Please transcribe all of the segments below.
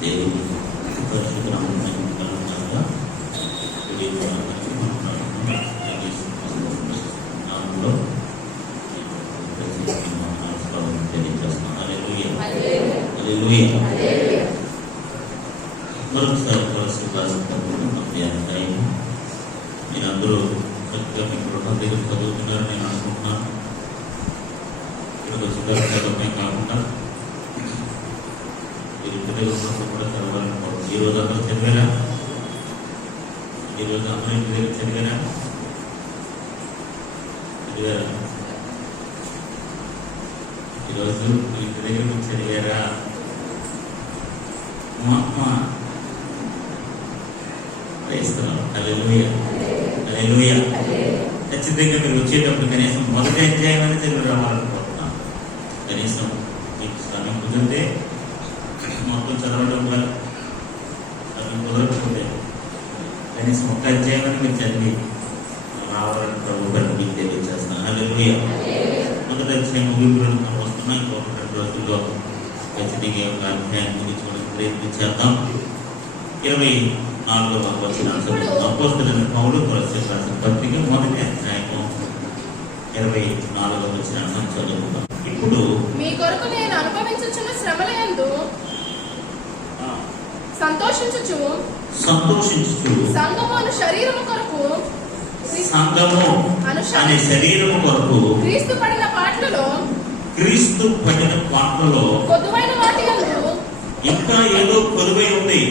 దేవుని పరిశుద్ధ నామములో మరొకసారి మీరందరూ చక్కగా మీ గృహ దగ్గర చదువుతున్నారు నేను అనుకుంటున్నాను. ఇక్కడికి వచ్చిన చదవమే కాకుండా మీరు ఇంటి దగ్గర ఉన్నప్పుడు కూడా చదవాలని ఈ రోజు అందరూ చదివారా? ఈరోజు అందరూ ఇంటి దగ్గర చదివారా? ఈరోజు ఇంటి దగ్గర మీరు చదివారా? మా అమ్మ ఇస్తున్నాం. హల్లెలూయా, హల్లెలూయా. ఖచ్చితంగా మీరు వచ్చేటప్పుడు కనీసం మొదటి అధ్యాయం చదివి రావాలనుకుంటున్నాం. కనీసం మీకు సమయం కుదిరితే మొత్తం చదవడం వల్ల సమయం కుదరకపోతే కనీసం ఒక అధ్యాయం మీరు చదివి రావాలని ప్రభు గారు మీకు తెలియజేస్తున్నాను. హల్లెలూయా. మొదటి అధ్యాయం ముగింపులను వస్తున్నాం. ఇంకొక 2 రోజుల్లో ఖచ్చితంగా ఒక అధ్యాయం ముగించుకోవడానికి ప్రయత్నించేద్దాం. 24వ వచనం అపోస్తలుడైన పౌలు కొలస్సీయులకు రాసిన పత్రిక మొదటి అధ్యాయము 24వ వచనం చదువుకుందాం. ఇప్పుడు మీ కొరకు నేను అనుభవించుచున్న శ్రమలయందు సంతోషించుచు సంఘము అను శరీరము కొరకు క్రీస్తు పడిన పాటలలో కొదువైన వాటి యందు ఇంకా ఏదో కొదువై ఉంది.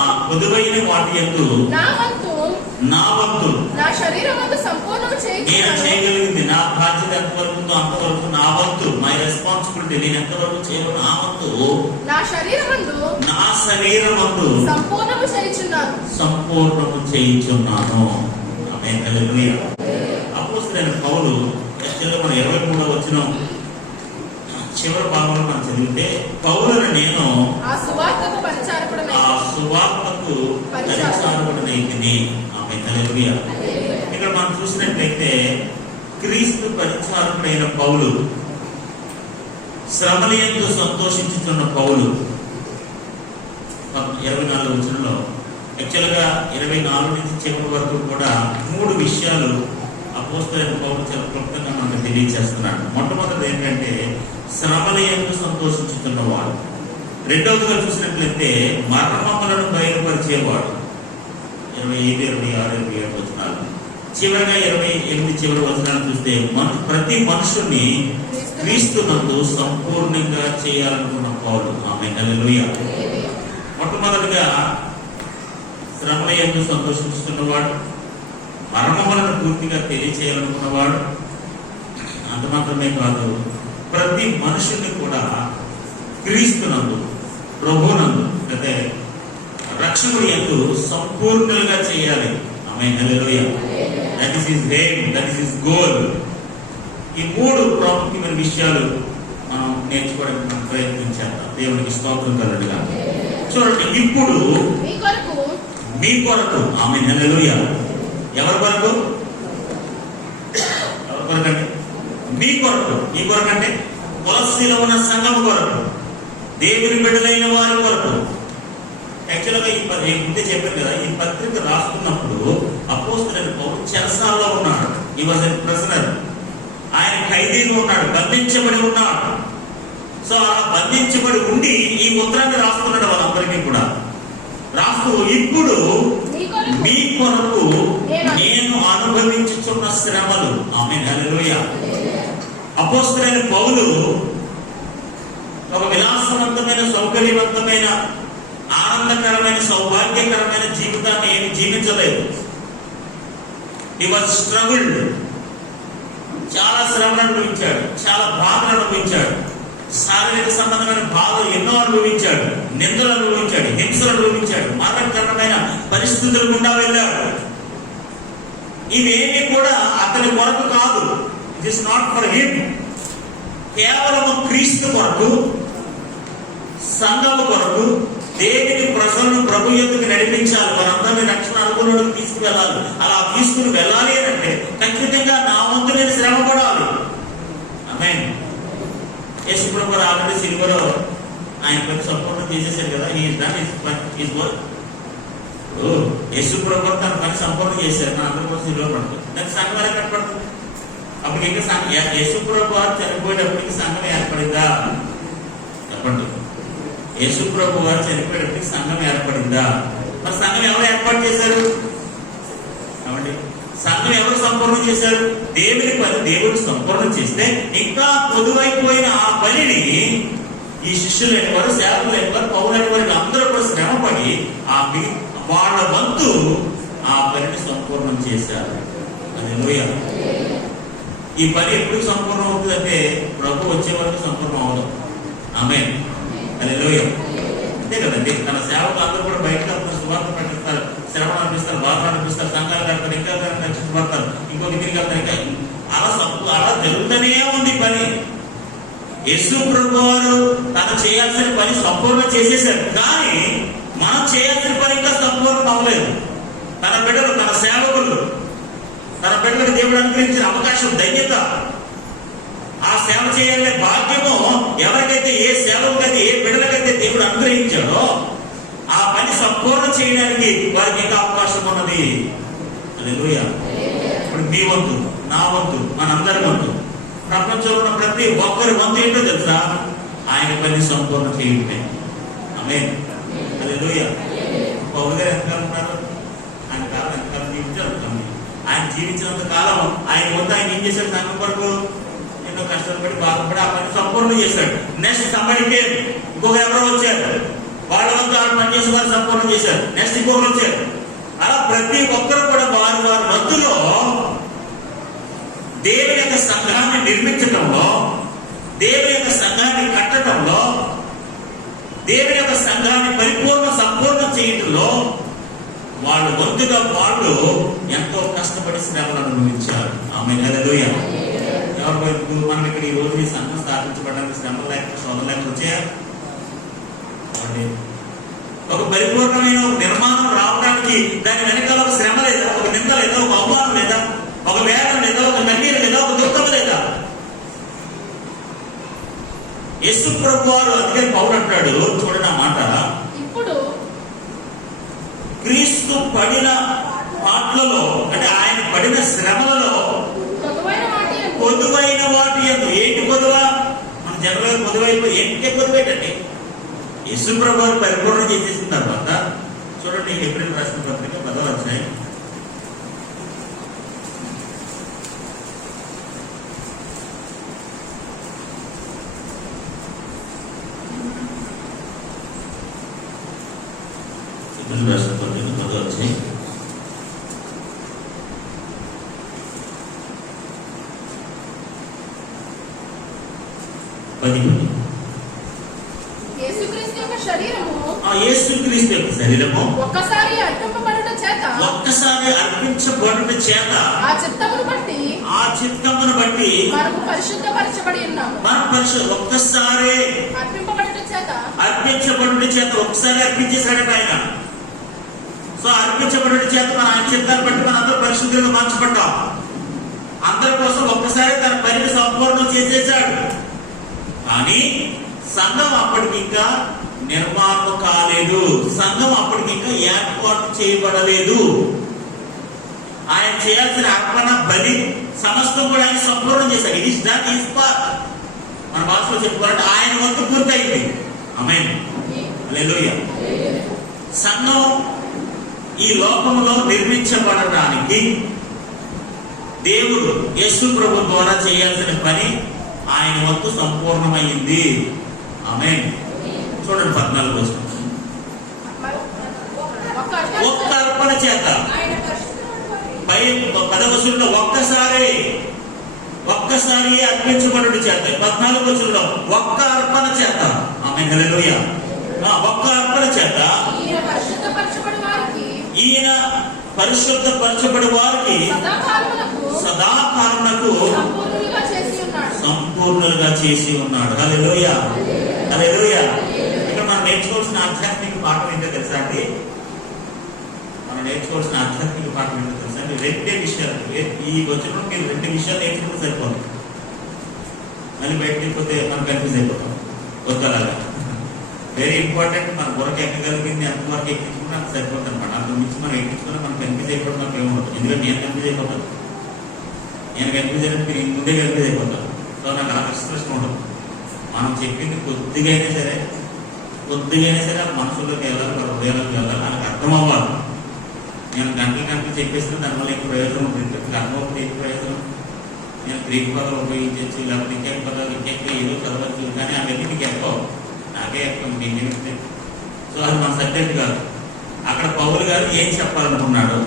ఆ కొదువైన వాటి యందు నా వంతు నా శరీరమందు సంపూర్ణము నేను చేయగలిగింది, నా బాధ్యత ఎంతవరకు ఉందో అంతవరకు నా వంతు, మై రెస్పాన్సిబిలిటీ నేను ఎంతవరకు చేయను నా వంతు నా శరీరమందు సంపూర్ణము చేయించున్నాను. ఆమేన్, హల్లెలూయా. అపోస్తలుడైన పౌలు మన 23వ వచనం చివరి భాగంలో మనం చదివితే పౌలును నేను ఆ సువార్తకు పరిచారకుడనైతిని. ఆమేన్, హల్లెలూయా. ఇక్కడ మనం చూసినట్లయితే క్రీస్తు పరిచారకుడైన పౌలు, శ్రమలయందు సంతోషించుతున్న పౌలు 24వ వచనంలో యాక్చువల్గా 24 నుంచి చివరి వరకు కూడా 3 విషయాలు అపోస్తలుడైన పౌలు చాలా క్లుప్తంగా మనకు తెలియజేస్తున్నాడు. మొట్టమొదటిది ఏంటంటే శ్రమలయందు సంతోషించుతున్నవాడు. రెండవదిగా చూసినట్లయితే మర్మములను బయలుపరిచేవాడు. 25, 26, 27 వచనాలు. చివరిగా 28 చివరి వచనాలు చూస్తే ప్రతి మనుషుని క్రీస్తునందు సంపూర్ణంగా చేయాలనుకున్న పౌలు. ఆమేన్, హల్లెలూయా. మొట్టమొదటిగా శ్రమలయందు సంతోషిస్తున్నవాడు, మర్మములను పూర్తిగా తెలియచేయాలనుకున్నవాడు. అంత మాత్రమే కాదు, ప్రతి మనుషుల్ని కూడా క్రీస్తునందు, ప్రభునందు, అంటే రక్షకుడు యందు సంపూర్ణంగా చేయాలి. Amen, hallelujah. That is his aim, that is his goal. ఈ 3 ప్రాముఖ్యమైన విషయాలు మనం నేర్చుకోవడానికి ప్రయత్నించేద్దాం. దేవునికి స్తోత్రం కలుగుగా. చూడండి, ఇప్పుడు మీ కొరకు, ఆమేన్, హల్లెలూయా. ఎవరి కొరకు? అంటే మీ కొరకు అంటే కొలస్సీలో ఉన్న సంఘము కొరకు, దేవుని బిడ్డలైన వారి కొరకు. యాక్చువల్గా ముందే చెప్పాను కదా, ఈ పత్రిక రాస్తున్నప్పుడు అపోస్తలుడైన పౌలు చెరసాలలో ఉన్నాడు. హి వాజ్ ఎ ప్రిజనర్. ఆయన ఖైదీగా ఉన్నాడు, బంధించబడి ఉన్నాడు. సో అలా బంధించబడి ఉండి ఈ ఉత్తరాన్ని రాస్తున్నాడు వాళ్ళందరికీ కూడా. రాస్తూ ఇప్పుడు మీ కొరకు నేను అనుభవించుచున్న శ్రమలు. ఆమేన్, హల్లెలూయా. అపోస్తలుడైన పౌలు ఒక విలాసవంతమైన, సౌకర్యవంతమైన, ఆనందకరమైన, సౌభాగ్యకరమైన జీవితాన్ని ఏమి జీవించలేదు. హి వాజ్ స్ట్రగుల్డ్. చాలా శ్రమను అనుభవించాడు, చాలా బాధలు అనుభవించాడు, శారీరక సంబంధమైన బాధలు ఎన్నో అనుభవించాడు, నిందలు అనుభవించాడు, హింసలు అనుభవించాడు, మరణకరమైన పరిస్థితులు గుండా వెళ్ళాడు. ఇవేమీ కూడా అతని కొరకు కాదు. It is not for him. కేవలము క్రీస్తు కొరకు, సంఘము కొరకు, దేవుని ప్రజలను ప్రభు యొద్దకు నడిపించాలి, వారందరినీ రక్షణ అనుకున్నోడికి తీసుకువెళ్ళాలి. అలా తీసుకుని వెళ్ళాలి అంటే ఖచ్చితంగా నా వంతు నేను శ్రమ పడాలి. ఆమేన్. యేసు ప్రభు ఆల్రెడీ సిలువలో ఆయన పని సంపూర్ణం చేసేసాడు కదా. ఇప్పుడు యేసు ప్రభు తన పని సంపూర్ణం చేశారు, మన అందరి కోసం సిలువ పడుతుంది. దానికి సంఘం ఎలా కనపడుతుంది? అప్పుడు ఇంకా యేసు ప్రభు వారు చనిపోయేటప్పటికి సంఘం ఏర్పడిందా? చెప్పండి. యేసు ప్రభు వారు చనిపోయేటప్పటికి సంఘం ఏర్పడిందా? మరి సంఘం ఎవరు ఏర్పాటు చేశారు? కాబట్టి సంఘం ఎవరు సంపూర్ణం చేశారు? దేవుని పని దేవుడు సంపూర్ణం చేస్తే ఇంకా పొదువైపోయిన ఆ పనిని ఈ శిష్యులైన వారు, సేవకులైన వారు, పౌరులైన వారికి అందరూ కూడా శ్రమపడి వాళ్ళ వంతు ఆ పనిని సంపూర్ణం చేశారు. హల్లెలూయా. ఈ పని ఎప్పుడు సంపూర్ణం అవుతుందంటే ప్రభు వచ్చే వరకు సంపూర్ణం అవదు. ఆమేన్. హల్లెలూయా. అంతే కదండి. తన సేవకులు అందరూ కూడా బయటకు వెళ్తారు, సువార్త ప్రకటిస్తారు, శ్రమ అనిపిస్తారు, బాధ అనిపిస్తారు, సంఘాలు కడతారు, ఇంకా రక్షించబడతారు, ఇంకో దగ్గరికి వెళ్తారు. ఇంకా అలా జరుగుతూనే ఉంది పని. యేసు ప్రభు వారు తను చేయాల్సిన పని సంపూర్ణం చేసేసారు. కానీ మనం చేయాల్సిన పని ఇంకా సంపూర్ణం అవ్వలేదు. తన బిడ్డలు, తన సేవకులు, తన బిడ్డలకు దేవుడు అనుగ్రహించిన అవకాశం, ధన్యత, ఆ సేవ చేయాలనే భాగ్యము ఎవరికైతే, ఏ సేవకులైతే, ఏ బిడ్డలకైతే దేవుడు అనుగ్రహించాడో ఆ పని సంపూర్ణం చేయడానికి వారికి ఇంకా అవకాశం ఉన్నది. హల్లెలూయా. ఇప్పుడు మీ వంతు, నా వంతు, మనందరి వంతు, ప్రపంచంలో ఉన్న ప్రతి ఒక్కరి వంతు ఏంటో తెలుసా? ఆయన పని సంపూర్ణం చేయటమే. ఆమేన్. హల్లెలూయా. పౌలు గారు ఎంతకాలం ఉన్నారు? ఆయన కాలం ఎంతకాలం జీవించారు? ఆయన జీవించినంత కాలం ఆయన వంతు ఆయన ఏం చేశాడు? సంఘం కొరకు ఎన్నో కష్టాలు పడి, బాధపడి ఆ పని సంపూర్ణం చేశాడు. నెక్స్ట్ సంబడికే ఇంకొక ఎవరో వచ్చారు, వాళ్ళ వంతు వాళ్ళు పనిచేసి వారు సంపూర్ణం చేశారు. నెక్స్ట్ ఇంకొకరు వచ్చారు. అలా ప్రతి ఒక్కరు కూడా వారి వారి వంతులో దేవుని యొక్క సంఘాన్ని నిర్మించడంలో, దేవుని యొక్క సంఘాన్ని కట్టడంలో, దేవుని యొక్క సంఘాన్ని సంపూర్ణం చేయడంలో వాళ్ళు వంతుగా వాళ్ళు ఎంతో కష్టపడి శ్రమలను అనుభవించారు. ఆమేన్. హల్లెలూయా. మనం ఇక్కడ ఈ రోజు ఈ సంఘం స్థాపించబడడానికి శ్రమలు లేక, శోధన లేక వచ్చాయా? ఒక పరిపూర్ణమైన ఒక నిర్మాణం రావడానికి దాని వెనకాల ఒక శ్రమ లేదా, ఒక నింద లేదా, ఒక అవమానం లేదా, ఒక వేదన లేదా, ఒక కన్నీరు లేదా, ఒక దుఃఖం లేదా? యేసు ప్రభు వారు అందుకే పౌలు అంటాడు, చూడండి ఆ మాట, ఇప్పుడు క్రీస్తు పడిన పాటలలో, అంటే ఆయన పడిన శ్రమలలో పొదువైన వాటి యందు. ఏంటి పొదువా? మన జనరల్ పొదువైపోయి ఏంటి పొదువేటండి? యేసు ప్రభు వారు పరిపూర్ణం చేసేసిన తర్వాత చూడండి, ఏప్రిల్ రాసిన పత్రిక 10వ అధ్యాయం 10వ అధ్యాయం 10. యేసుక్రీస్తు యొక్క శరీరము, యేసుక్రీస్తు యొక్క శరీరము ఒక్కసారి అర్పింపబడుట చేత ఆ చిత్తమును బట్టి మనము పరిశుద్ధపరచబడి ఉన్నాము. ఒక్కసారి అర్పింపబడుట చేత ఒక్కసారి అర్పించేశాడట ఆయన. సో అర్పించబడుట చేత మన ఆయన చిత్తాన్ని బట్టి మన అందరూ పరిశుద్ధంగా మార్చబడ్డాం. అందరి కోసం ఒక్కసారి తన పనిని సంపూర్ణం చేసేసాడు. కానీ సంఘం అప్పటికి ఇంకా నిర్మాణం కాలేదు. సంఘం అప్పటికి ఇంకా ఏర్పాటు చేయబడలేదు. ఆయన చేయాల్సిన అర్పణ, బలి సమస్తం కూడా ఆయన సంపూర్ణం చేశాడు. ఇది మన భాషలో చెప్పుకోవాలంటే ఆయన వంతు పూర్తయింది. ఆమేన్. హల్లెలూయా. సంఘం ఈ లోకంలో నిర్మించబడడానికి దేవుడు యేసు ప్రభు ద్వారా చేయాల్సిన పని ఆయన వంతు సంపూర్ణమైంది. ఆమేన్. చూడండి 14వ వచనం. ఒక్క అర్పణ చేత, 10వ వచనంలో ఒక్కసారి అర్పించబడుట చేత, 14వ వచనంలో ఒక్క అర్పణ చేత. ఆమేన్. హల్లెలూయా. ఒక్క అర్పణ చేత ఈయన పరిశుద్ధపరచబడి వారికి సదాకాలమునకు సంపూర్ణులుగా చేసి ఉన్నాడు. హల్లెలూయా. హల్లెలూయా. ఇక్కడ మనం నేర్చుకోవాల్సిన ఆధ్యాత్మిక పాఠం ఏంటో తెలుసా అండి? రెండే విషయాలు. ఈ వచనంలో మీరు 2 విషయాలు నేర్చుకుంటే సరిపోతుంది. మళ్ళీ బయటకి పోతే మనం కన్ఫ్యూజ్ అయిపోతాం. కొత్తలాగా వెరీ ఇంపార్టెంట్. మన బుర్రకు ఎక్కగలిగింది ఎంతవరకు ఎక్కించుకుంటే అంత సరిపోతుంది అనమాట. అంత మించి మనం ఎక్కించుకుని మనం కన్ఫ్యూజ్ అయిపోవడం మనకు ఏమవుతుంది. ఎందుకంటే నేను కన్ఫ్యూజ్ అయిపోతాను. నేను కన్ఫ్యూజ్ అయినట్టు మీరు ముందే కన్ఫ్యూజ్ అయిపోతాను. సో నాకు అలా ఎక్స్ప్రెషన్ ఉండదు. మనం చెప్పింది కొద్దిగా అయినా సరే మనసులోకి వెళ్ళాలి, హృదయాలకు వెళ్ళాలి, నాకు అర్థం అవ్వాలి. నేను గంటలు చెప్పేసిన దానివల్ల ఎక్కువ ప్రయోజనం ఉంటుంది. అర్థమవుతుంది ఎక్కువ ప్రయోజనం. నేను గ్రీక్ పదాలు ఉపయోగించవచ్చు, లేకపోతే ఇంకెక్ పదాలు ఇంకెక్కి ఏదో చదవచ్చు, కానీ అవన్నీ మీకు ఎక్కువ నాకే ఎక్కువ మీకు. సో అది మన సబ్జెక్ట్ కాదు. అక్కడ పౌలు గారు ఏం చెప్పాలనుకున్నాడు,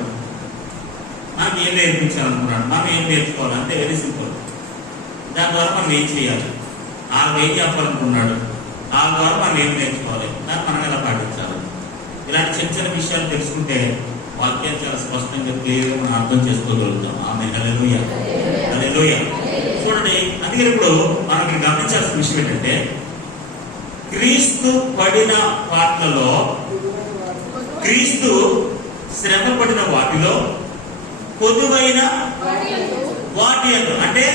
మనకి ఏం నేర్పించాలనుకున్నాడు, మనం ఏం నేర్చుకోవాలి అంటే వెరీ సింపుల్. దాని ద్వారా మనం ఏం చేయాలి, వాళ్ళు ఏం చెప్పాలనుకున్నాడు, వాళ్ళ ద్వారా మనం ఏం నేర్చుకోవాలి, దాన్ని మనం ఎలా పాటించాలి. ఇలాంటి చిన్న చిన్న విషయాలు తెలుసుకుంటే వాక్యాలు చాలా స్పష్టంగా క్లియర్గా మనం అర్థం చేసుకోగలుగుతాం. ఆమె హల్లెలూయా, హల్లెలూయా. చూడండి, అందుకని ఇప్పుడు మనకి గమనించాల్సిన విషయం ఏంటంటే, క్రీస్తు పడిన పాటలలో, క్రీస్తు శ్రమ పడిన వాటిలో పొదువైన వాటి అంటే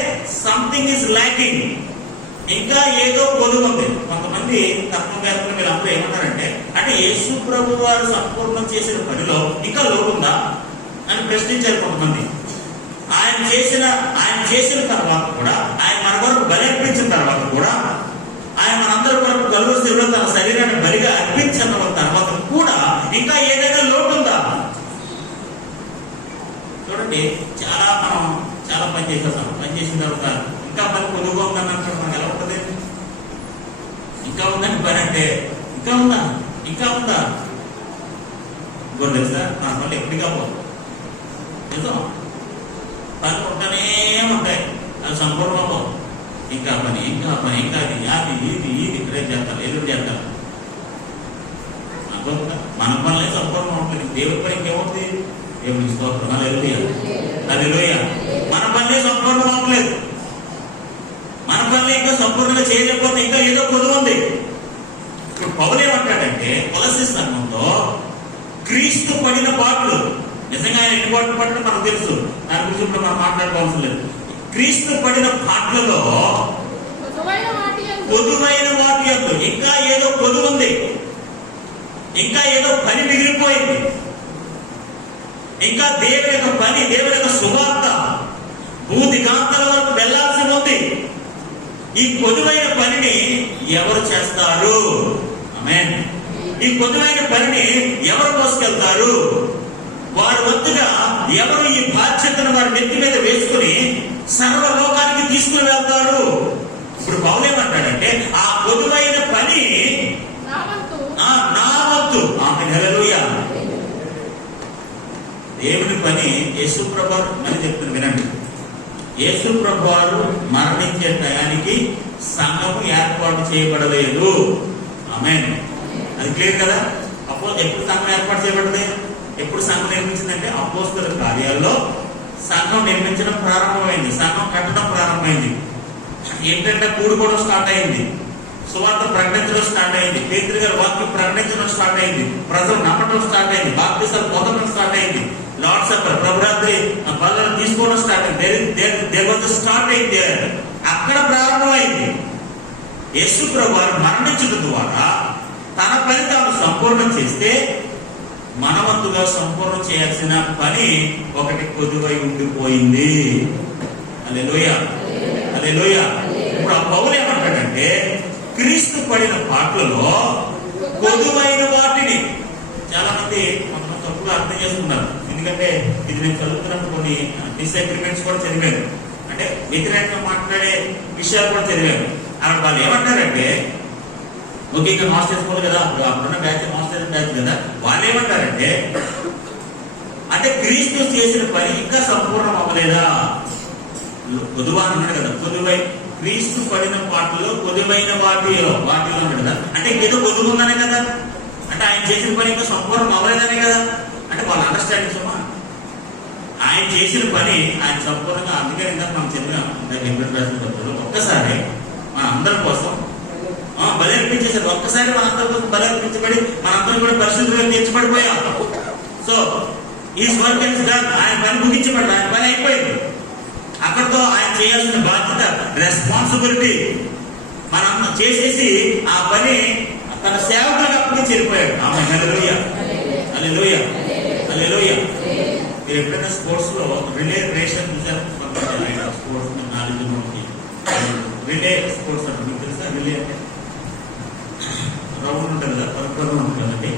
సంథింగ్ ఈజ్ ల్యాకింగ్, ఇంకా ఏదో పొదువు ఉంది. కొంతమంది తత్వవేత్తలు మీరు అందరూ ఏమన్నారంటే, అంటే యేసు ప్రభు వారు సంపూర్ణం చేసిన పనిలో ఇంకా లోటు ఉందా అని ప్రశ్నించారు కొంతమంది. ఆయన చేసిన తర్వాత కూడా, ఆయన మన కొరకు బలి అర్పించిన తర్వాత కూడా, ఆయన మనందరి కొరకు కలువరి శిలువలో తన శరీరాన్ని బలిగా అర్పించిన తర్వాత కూడా ఇంకా ఏదైనా లోటు ఉందా? చూడండి, మనం చాలా పని చేసేస్తాం. పని చేసిన తర్వాత ఇంకా పని పొదుగుగా ఉందని అంటే మనకు ఎలా ఉంటుంది? ఇంకా ఉందని పని అంటే ఇంకా ఉందా ఇంకోటి తెలుసా, మన పనులు ఎప్పటికా పోదు. నిజం, పనులు ఉంటూనే ఉంటాయి, అవి సంపూర్ణం పోదు. ఇంకా పని ఇది ఇక్కడే చేస్తారు, ఎల్లుండి చేస్తారు. మన పనులే సంపూర్ణం ఉంటుంది. దేవుడి పని ఇంకేమవుతుంది? దేవుడికి స్తోత్రం, హల్లెలూయా, హల్లెలూయా. మన పనులే సంపూర్ణం అవ్వలేదు. మన పనులు ఇంకా సంపూర్ణంగా చేయలేకపోతే ఇంకా ఏదో పొదువు ఉంది. ఇప్పుడు పౌలు ఏమంటాడంటే, కొలస్సీ సంఘంలో క్రీస్తు పడిన పాటలు, నిజంగా ఆయన ఎన్ని పాటలు పడినా మనకు తెలుసు, దాని గురించి ఇప్పుడు మనం మాట్లాడుకోవాల్సిన లేదు. క్రీస్తు పడిన పాటలలో పొదువైన వాటి అందు ఇంకా ఏదో పొదువు ఉంది, ఇంకా ఏదో పని మిగిలిపోయింది, ఇంకా దేవుని యొక్క పని, దేవుని యొక్క సువార్త భూదిగాంతల వరకు వెళ్లాల్సి ఉంది. ఈ పొదువైన పనిని ఎవరు చేస్తారు? ఆమేన్. ఈ పొదువైన పనిని ఎవరు మోసుకెళ్తారు? వారి వంతుగా ఎవరు ఈ బాధ్యతను వారి నెత్తి మీద వేసుకుని సర్వలోకానికి తీసుకుని వెళ్తారు? ఇప్పుడు పౌలు ఏమంటాడంటే, ఆ పొదువైన పని నా వంతు. ఆమేన్, హల్లెలూయా. దేవుని పని యేసు ప్రభువు అని చెప్తుంది, వినండి. యేసు ప్రభువు మరణించే టయానికి సంఘము ఏర్పాటు చేయబడలేదు. ఆమేన్. అది క్లియర్ కదా? ఎప్పుడు సంఘం ఏర్పాటు చేయబడింది? ఎప్పుడు సంఘం నిర్మించిందంటే అపోస్తలుల కార్యాల్లో సంఘం నిర్మించడం ప్రారంభమైంది, సంఘం కట్టడం ప్రారంభమైంది. ఏంటంటే కూడుకోవడం స్టార్ట్ అయింది, సువార్త ప్రకటించడం స్టార్ట్ అయింది, పేతురు గారి వాక్యం ప్రకటించడం స్టార్ట్ అయింది, ప్రజలు నమ్మటం స్టార్ట్ అయింది, బాప్తిసాలు పొందడం స్టార్ట్ అయింది, లార్డ్ సప్పర్ ప్రభురాత్రి బలను తీసుకోవడం స్టార్ట్ అయింది. స్టార్ట్ అయింది, అక్కడ ప్రారంభమైంది. యేసు ప్రభువు మరణించడం ద్వారా తన పని తాను సంపూర్ణం చేస్తే, మనవంతుగా సంపూర్ణం చేయాల్సిన పని ఒకటి కొద్దువై ఉండిపోయింది. హల్లెలూయా, హల్లెలూయా. ఇప్పుడు ఆ పౌలు ఏమంటాడంటే, క్రీస్తు పడిన పాటలలో కొద్దువైన వాటిని, చాలా మంది కొంతమంది తప్పుగా అర్థం చేసుకున్నారు. ఎందుకంటే ఇది నేను చదువుతున్నప్పుడు కొన్ని డిసగ్రిమెంట్స్ కూడా చదివాను, అంటే వ్యతిరేకంగా మాట్లాడే విషయాలు కూడా చదివాను. అక్కడ వాళ్ళు ఏమంటారంటే, ఓకే ఇక్కడ మాస్టర్స్ కూడా కదా, అప్పుడున్న బ్యాచ్ మాస్టర్స్ బ్యాచ్ కదా, వాళ్ళు ఏమంటారంటే, అంటే క్రీస్తు చేసిన పని ఇంకా సంపూర్ణం అవ్వలేదా? పొదువా అన్నాడు కదా, పొదువై క్రీస్తు పడిన పాటలో పొదువైన వాటిలో అన్నాడు కదా, అంటే ఏదో పొదువు ఉందనే కదా, అంటే ఆయన చేసిన పని ఇంకా సంపూర్ణం అవ్వలేదనే కదా. అంటే వాళ్ళ అండర్స్టాండింగ్ సుమా, ఆయన చేసిన పని ఆయన సంపూర్ణంగా, అందుకని ఇందాక మనం చెప్పినాం, ఒక్కసారి మన అందరి కోసం బలి అర్పించేసారు. ఒక్కసారి మనందరి కోసం బలి అర్పించబడి మనందరం కూడా పరిశుద్ధంగా తీర్చబడిపోయాం. సో ఈ వర్క్ ఇస్ డన్, ఆయన పని ముగించబడ్డాడు, ఆయన పని అయిపోయింది. అక్కడితో ఆయన చేయాల్సిన బాధ్యత, రెస్పాన్సిబిలిటీ మనం చేసేసి ఆ పని తన సేవకులకు అప్పగించి వెళ్ళిపోయాడు. ఆమె హల్లెలూయా, హల్లెలూయా, హల్లెలూయా. మీరు ఎప్పుడైనా స్పోర్ట్స్ లో రిలే రేషన్ చూసారు? స్పోర్ట్స్ నాలెడ్జ్ రిలే స్పోర్ట్స్ అంటే మీకు తెలుసా? రిలే అంటే రౌండ్ ఉంటుంది కదా, పరుగు ఉంటుంది కదండి.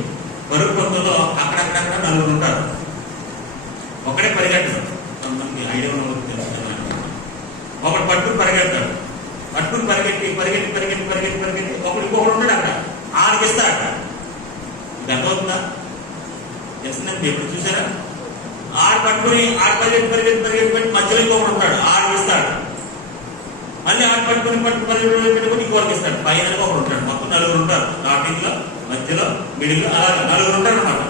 పరుగు పందులో అక్కడక్కడక్కడ నలుగురు ఉంటారు. ఒకడే పరిగెడతాడు. కొంతమంది ఐడియా ఉన్న తెలుసు. ఒకడు పట్టుకుని పరిగెడతాడు. పట్టుకుని పరిగెట్టి పరిగెట్టి పరిగెట్టి పరిగెట్టి పరిగెట్టి ఒకడు ఇంకొకడు ఉంటాడు అక్కడ ఆడికిస్తాడు. ఇది అర్థమవుతుందా? తెలిసిందండి. ఎప్పుడు చూసారా? ఆడు పట్టుకుని ఆడు పరిగెట్టి పరిగెట్టి పరిగెట్టి పెట్టి మధ్యలో ఇంకొకడు ఉంటాడు ఆడికిస్తాడు. మళ్ళీ ఆడు పట్టుకుని పెట్టుకుని ఇంకొకరికి ఇస్తాడు. పైన ఒకడు ఉంటాడు. మొత్తం నలుగురు ఉంటారు. స్టార్టింగ్ లో, మధ్యలో, మిడిల్ లో అలా నలుగురు ఉంటారు అన్నమాట.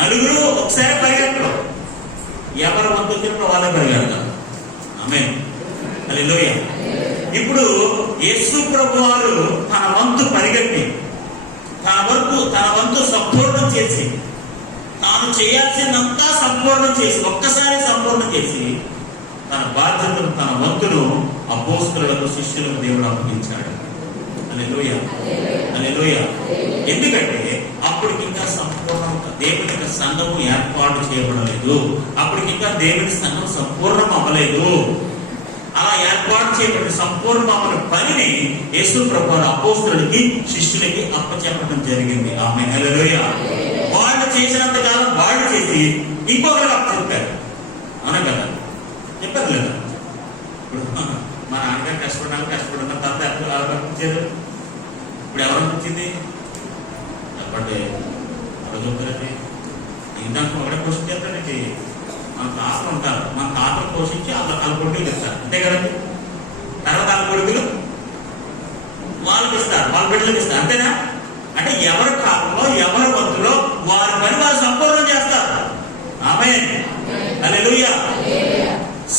నలుగురు ఒకసారి పరిగెట్టడం. ఎవరు వంతు వచ్చినప్పుడు వాళ్ళే పరిగెడతారు. ఆమేన్, హల్లెలూయా. ఇప్పుడు యేసు ప్రభువారు తన వంతు పరిగెట్టి తన వంతు సంపూర్ణం చేసి తాను చేయాల్సిందంతా సంపూర్ణం చేసి ఒక్కసారి సంపూర్ణం చేసి తన బాధ్యతను తన వంతును అపోస్తలులకు శిష్యులకు దేవుడు అప్పగించాడు. హల్లెలూయా, హల్లెలూయా. ఎందుకంటే అప్పటికి ఇంకా సంపూర్ణం దేవుని యొక్క సంఘము ఏర్పాటు చేయబడలేదు. అప్పటికి ఇంకా దేవుని సంఘం సంపూర్ణం అవ్వలేదు. అలా ఏర్పాటు చేయబడిన సంపూర్ణమైన పనిని యేసు ప్రభువు అపోస్తలులకి శిష్యులకి అప్పచెప్పడం జరిగింది. ఆమేన్, హల్లెలూయా. వాళ్ళు చేసినంత కాలం వాళ్ళు చేసి ఇంకొకరికి అప్పచెప్పారు. అవునా కదా? చెప్పారు లేదా? ఇప్పుడు మా నాన్నగారు కష్టపడిన తర్వాత ఎవరు అనిపించారు? ఇప్పుడు ఎవరు అనిపించింది చెప్పండి? ఎవరు చెప్తారండి? ఇందాక ఒకటే క్వశ్చన్ చేస్తారండి. మన తాతలు ఉంటారు. మన తాతలు పోషించి వాళ్ళ కొడుకులు ఇస్తారు. అంతే కదండి? తర్వాత వాళ్ళ కొడుకులు వాళ్ళకి ఇస్తారు, వాళ్ళ బిడ్డలకు ఇస్తారు. అంతేనా? అంటే ఎవరి కాలంలో ఎవరి వంతులో వారి పని వారు సంపూర్ణం చేస్తారు. ఆమేన్, హల్లెలూయా.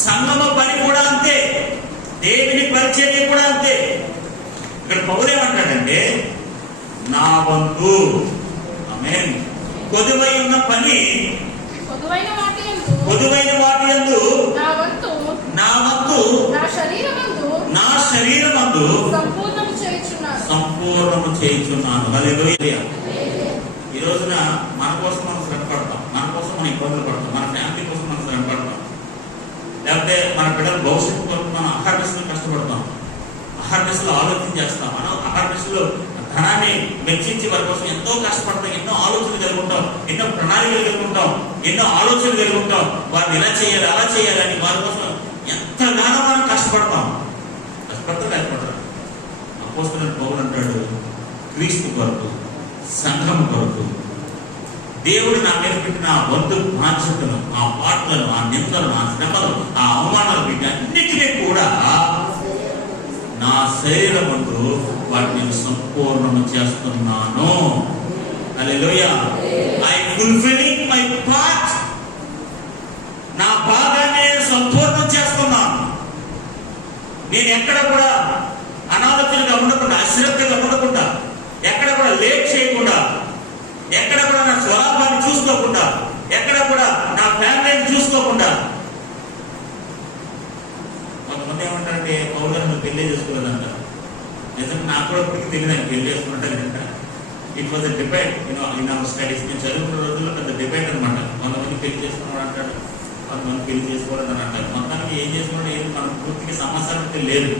సంగమ పని కూడా అంతే. దేవుని పరిచర్య కూడా అంతే. ఇక్కడ పౌలు ఏమంటాడంటే నా వంతు, ఆమేన్, కొదువై ఉన్న పని పొదువైన వాటి యందు నా వంతు నా శరీరమందు సంపూర్ణము చేయుచున్నాను. హల్లెలూయా. ఈ రోజున మన కోసం మనం శ్రమ పడతాం, మన కోసం మనం ఇబ్బందులు పడతాం, మన ఫ్యామిలీ కోసం మనం శ్రమ పడతాం, లేకపోతే మన బిడ్డల భవిష్యత్తు కోసం మనం అహర్నిశలు కష్టపడతాం, అహర్నిశలు ఆలోచన చేస్తాం. మనం అహర్నిశలు ధనాన్ని వెచ్చించి వారి కోసం ఎంతో కష్టపడతాం, ఎన్నో ఆలోచనలు కలిగి ఉంటాం, ఎన్నో ప్రణాళికలు కలిగి ఉంటాం, ఎన్నో ఆలోచనలు కలిగి ఉంటాం. వారిని ఇలా చేయాలి అలా చేయాలని వారి కోసం ఎంతగానో మనం కష్టపడతాం. కష్టపడతాం లేకపోతాం. అపోస్తలుడైన పౌలు అంటాడు క్రీస్తు కొరకు, సంఘం కొరకు దేవుడు నా మీద పెట్టిన ఆ వంతు బాధ్యతను, ఆ పాటలను, ఆ నిందలను, ఆ శ్రమలు, ఆ అవమానాలు పెట్టి అన్నిటినీ కూడా నా శరీరమందు వాటిని సంపూర్ణము చేస్తున్నాను. Hallelujah. I fulfilling my part. నా భాగాన్ని సంపూర్ణం చేస్తున్నాను. నేను ఎక్కడ కూడా అనాలోచనగా ఉండకుండా, అశ్రద్ధగా ఉండకుండా, ఎక్కడ కూడా లేట్ చేయకుండా, ఎక్కడ కూడా నా స్వలాభాన్ని చూసుకోకుండా, ఎక్కడ కూడా నా ఫ్యామిలీని చూసుకోకుండా. కొంతమంది ఏమంటారంటే పౌలు గారు పెళ్లి చేసుకోలేదంటారు. నిజంగా నాకు కూడా ఇప్పటికీ తెలియదు ఆయన పెళ్లి చేసుకుంటారంట. It was a debate in our studies. నేను చదువుకున్న రోజుల్లో పెద్ద డిబేట్ అనమాట. కొంతమంది పెళ్లి చేసుకున్నాడు అంటాడు, కొంతమంది పెళ్లి చేసుకోలేదని అంటారు. మొత్తానికి ఏం చేసుకున్నాడు ఏది మనకు పూర్తిగా సమాచారం లేదు.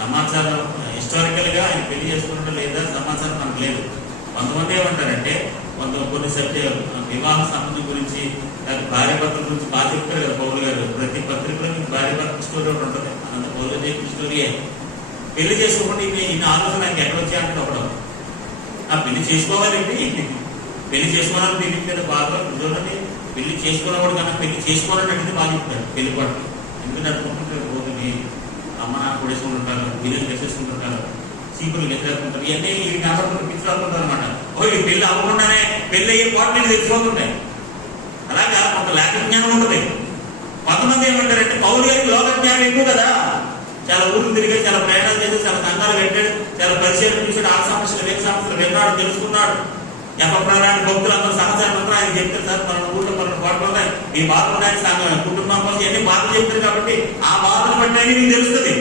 సమాచారం హిస్టారికల్ గా ఆయన పెళ్లి చేసుకున్నట్టు లేదా సమాచారం మనకు లేదు. కొంతమంది ఏమంటారంటే కొన్ని సబ్జెక్ట్ వివాహ సంబంధం గురించి, భార్య భర్తల గురించి బాగా చెప్తారు కదా పౌలు గారు. ప్రతి పత్రికలో మీకు భార్య భర్త స్టోరీ ఒకటి ఉంటుంది. అంత పౌలు చెప్పిన స్టోరీయే. పెళ్లి చేసుకోకుండా ఇన్ని ఆలోచన నాకు ఎక్కడ వచ్చాయంటే ఒకడు ఆ పెళ్లి చేసుకోవాలండి, పెళ్లి చేసుకోవాలని తెలియదు కదా బాగా చూడండి. పెళ్లి చేసుకున్నవాడు కన్నా పెళ్లి చేసుకోవాలని అడిగితే బాగా చెప్తాడు పెళ్లి పాటు. ఎందుకంటే అనుకుంటుంటారు రోజుని అమ్మ నాకు కొడేసుకుంటుంటారు, వీళ్ళు వేసేసుకుంటుంటారు, చీపులు ఎదురేసుకుంటారు. ఇవన్నీ ఈ జ్ఞాపకం పిచ్చుకుంటారు అనమాట. ఈ పెళ్లి అవ్వకుండానే పెళ్లి అయ్యే పాటలు తెచ్చుకుంటుంటాయి. అలాగా ఒక లేఖ జ్ఞానం ఉంటుంది. కొంతమంది ఏమంటారంటే పౌలు గారికి లోక జ్ఞానం ఎక్కువ కదా, చాలా ఊరు తిరిగి చాలా ప్రయాణాలు చేసి చాలా సంఘాలు పెట్టాడు, చాలా పరిచయం చూసాడు, ఆ సమస్యలు వేరే సమస్యలు విన్నాడు, తెలుసుకున్నాడు. ఎప్పటిలాంటి భక్తులందరూ సహచారం అంతా ఆయన చెప్తారు. సార్ మన ఊళ్ళో మన పాటలు ఉన్నాయి, ఈ బాధలు ఉన్నాయి, సంఘం కుటుంబం కోసం ఎన్ని బాధలు చెప్తారు కాబట్టి ఆ బాధలు బట్టి అని మీకు తెలుస్తుంది.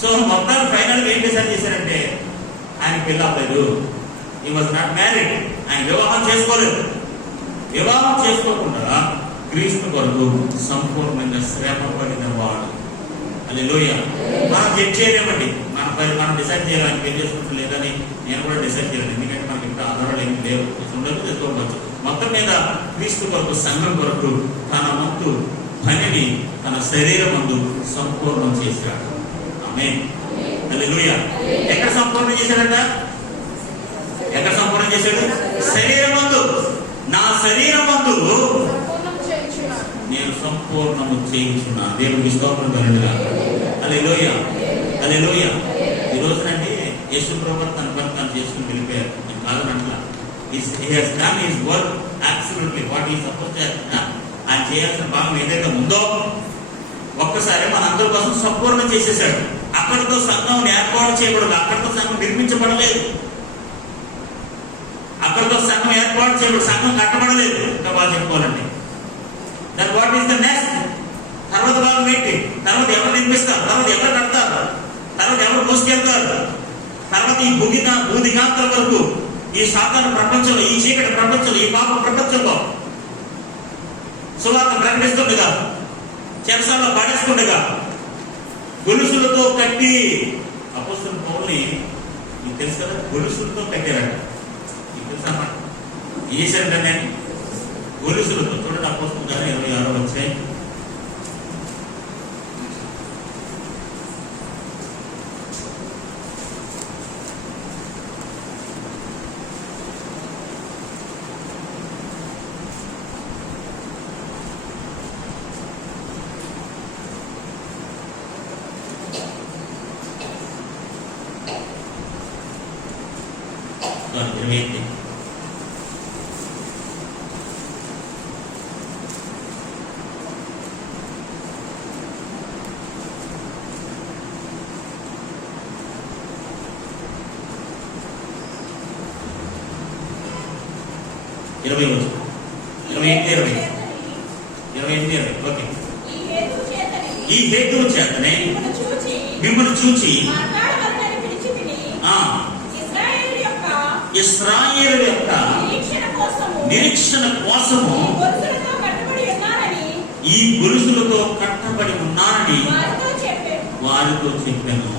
సో మొత్తాన్ని ఫైనల్ ఏం డిసైడ్ చేశారంటే ఆయన పెళ్ళి అవ్వలేదు. He was not married. ఆయన వివాహం చేసుకోలేదు. వివాహం చేసుకోకుండా క్రీస్తు కొరకు సంపూర్ణంగా శ్రమ పడిన వాడు. హల్లెలూయా. మనం జడ్జ్ చేయలేమండి. మనం డిసైడ్ చేయాలి ఆయన పెళ్లి చేసుకుంటూ లేదని నేను కూడా డిసైడ్ చేయాలి. ఎందుకంటే మనకి ఇంకా ఆధారాలు ఏమి లేవు. ఉండదు, చేసుకోవచ్చు. మొత్తం మీద క్రీస్తు కొరకు సంఘం కొరకు తన వంతు పనిని తన శరీరం ముందు సంపూర్ణం చేశాడు. ఆమేన్. హల్లెలూయా. ఎక్కడ సంపూర్ణం చేశాడట? ఎక్కడ సంపూర్ణం చేశాడు? శరీరం ముందు. నా శరీరం ముందు నేను సంపూర్ణము చేయించున్నా. దేవుడికి స్తోత్రం కలుగుగా. హల్లెలూయా. హల్లెలూయా. ఈ రోజునండి యేసు ప్రభువు తన పని తాను చేసుకుని వెళ్ళిపోయారు. నేను కాదనట్లా. He has done his work absolutely what he is supposed to have done. ఆయన చేయాల్సిన భాగం ఏదైతే ఉందో ఒక్కసారి మన అందరి కోసం సంపూర్ణ చేసేసాడు. అక్కడితో సంఘం ఏర్పాటు చేయబడదు. అక్కడితో సంఘం నిర్మించబడలేదు. అక్కడితో సంఘం ఏర్పాటు చేయబడి సంఘం కట్టబడలేదు. ఇంకా బాగా చెప్పుకోవాలండి. That what is the next? తర్వాత భాగం ఏంటి? తర్వాత ఎవరు నిర్మిస్తారు? తర్వాత ఎవరు కడతారు? తర్వాత ఎవరు మోసుకెళ్తారు? తర్వాత ఈ భూదిగాంతల వరకు ఈ సాతాను ప్రపంచంలో, ఈ చీకటి ప్రపంచంలో, ఈ పాప ప్రపంచంలో సువార్త ప్రకటిస్తుండగా, చెరసాల్లో పడేస్తుండగా గొలుసులతో కట్టి అపోస్తలుల పౌలుని మీకు తెలుసు కదా, గొలుసులతో కట్టారట. మీకు తెలుసా మాట? ఏం చేశారంటే నేను గొలుసులతో. చూడండి అపోస్తలుల కార్యాలు 26వ అధ్యాయం. ఓకే. ఈ హేతువు చేతనే మిమ్మల్ని చూచి ఇశ్రాయేలు యొక్క నిరీక్షణ కోసము ఈ గొలుసులతో కట్టబడి ఉన్నానని వారితో చెప్పాను.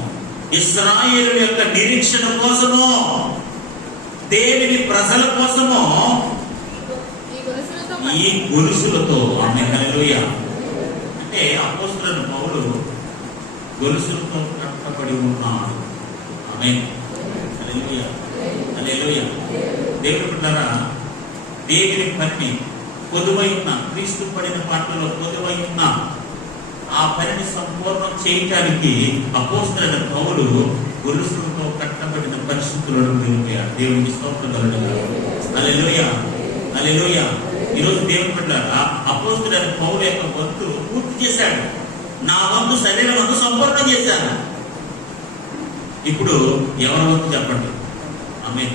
ఇశ్రాయేలు యొక్క నిరీక్షణ కోసము, దేవుని ప్రజల కోసము ఈ గొలుసులతో. ఆమేన్. హల్లెలూయా. అంటే అపోస్తలుడైన పౌలు గొలుసులతో కట్టబడి ఉన్నాడు. ఆమేన్. హల్లెలూయా. హల్లెలూయా. దేవుని బిడ్డలారా, దేవుని పనిని పొదువై ఉన్న, క్రీస్తు పడిన పాటలో పొదువై ఉన్న ఆ పనిని సంపూర్ణం చేయటానికి అపోస్తలుడైన పౌలు గొలుసులతో కట్టబడిన పరిస్థితులను వెళ్ళిపోయాడు. దేవునికి స్తోత్రం కలుగుగా. హల్లెలూయా. హల్లెలూయా. ఈరోజు దేవుని బిడ్డలారా, అపోస్తలుడైన పౌలు యొక్క వంతు పూర్తి చేశాడు. నా వంతు శరీరం వంతు సంపూర్ణం చేశాను. ఇప్పుడు ఎవరి వంతు చెప్పండి? ఆమేన్.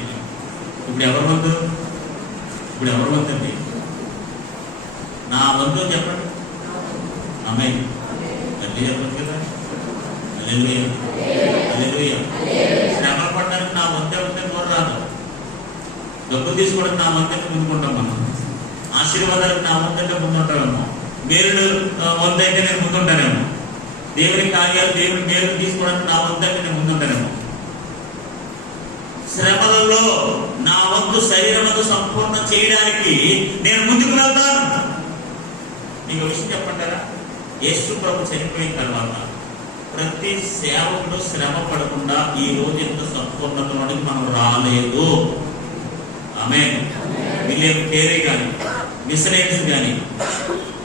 ఇప్పుడు ఎవరి వంతు? ఇప్పుడు ఎవరి వంతు అండి? నా వంతు చెప్పండి. ఆమేన్. గట్టి చెప్పండి కదా. హల్లెలూయా. హల్లెలూయా. శ్రమ పడడానికి నా వంతే ఉంటే కూడా రాదు. డబ్బులు తీసుకోవడానికి నా వంతంటే ముందుకుంటాం మనం. ఆశీర్వాదాలకు నా వంతంటే ముందుంటామేమో. మేలు వంతైతే నేను ముందుంటానేమో. దేవుని కార్యాలు, దేవుని మేలు తీసుకోవడానికి నా వంతంటే నేను ముందుంటానేమో. శ్రమలలో నా వంతు శరీరమందు సంపూర్ణం చేయడానికి నేను ముందుకు వెళ్తాను. మీకు విషయం చెప్పంటారా? యేసు ప్రభు చనిపోయిన తర్వాత ప్రతి సేవకుడు శ్రమ పడకుండా ఈ రోజు ఎంత సంపూర్ణతలోనికి మనం రాలేదు. ఆమేన్. విలియం కేరీ కానీ, మిషనరీస్ కానీ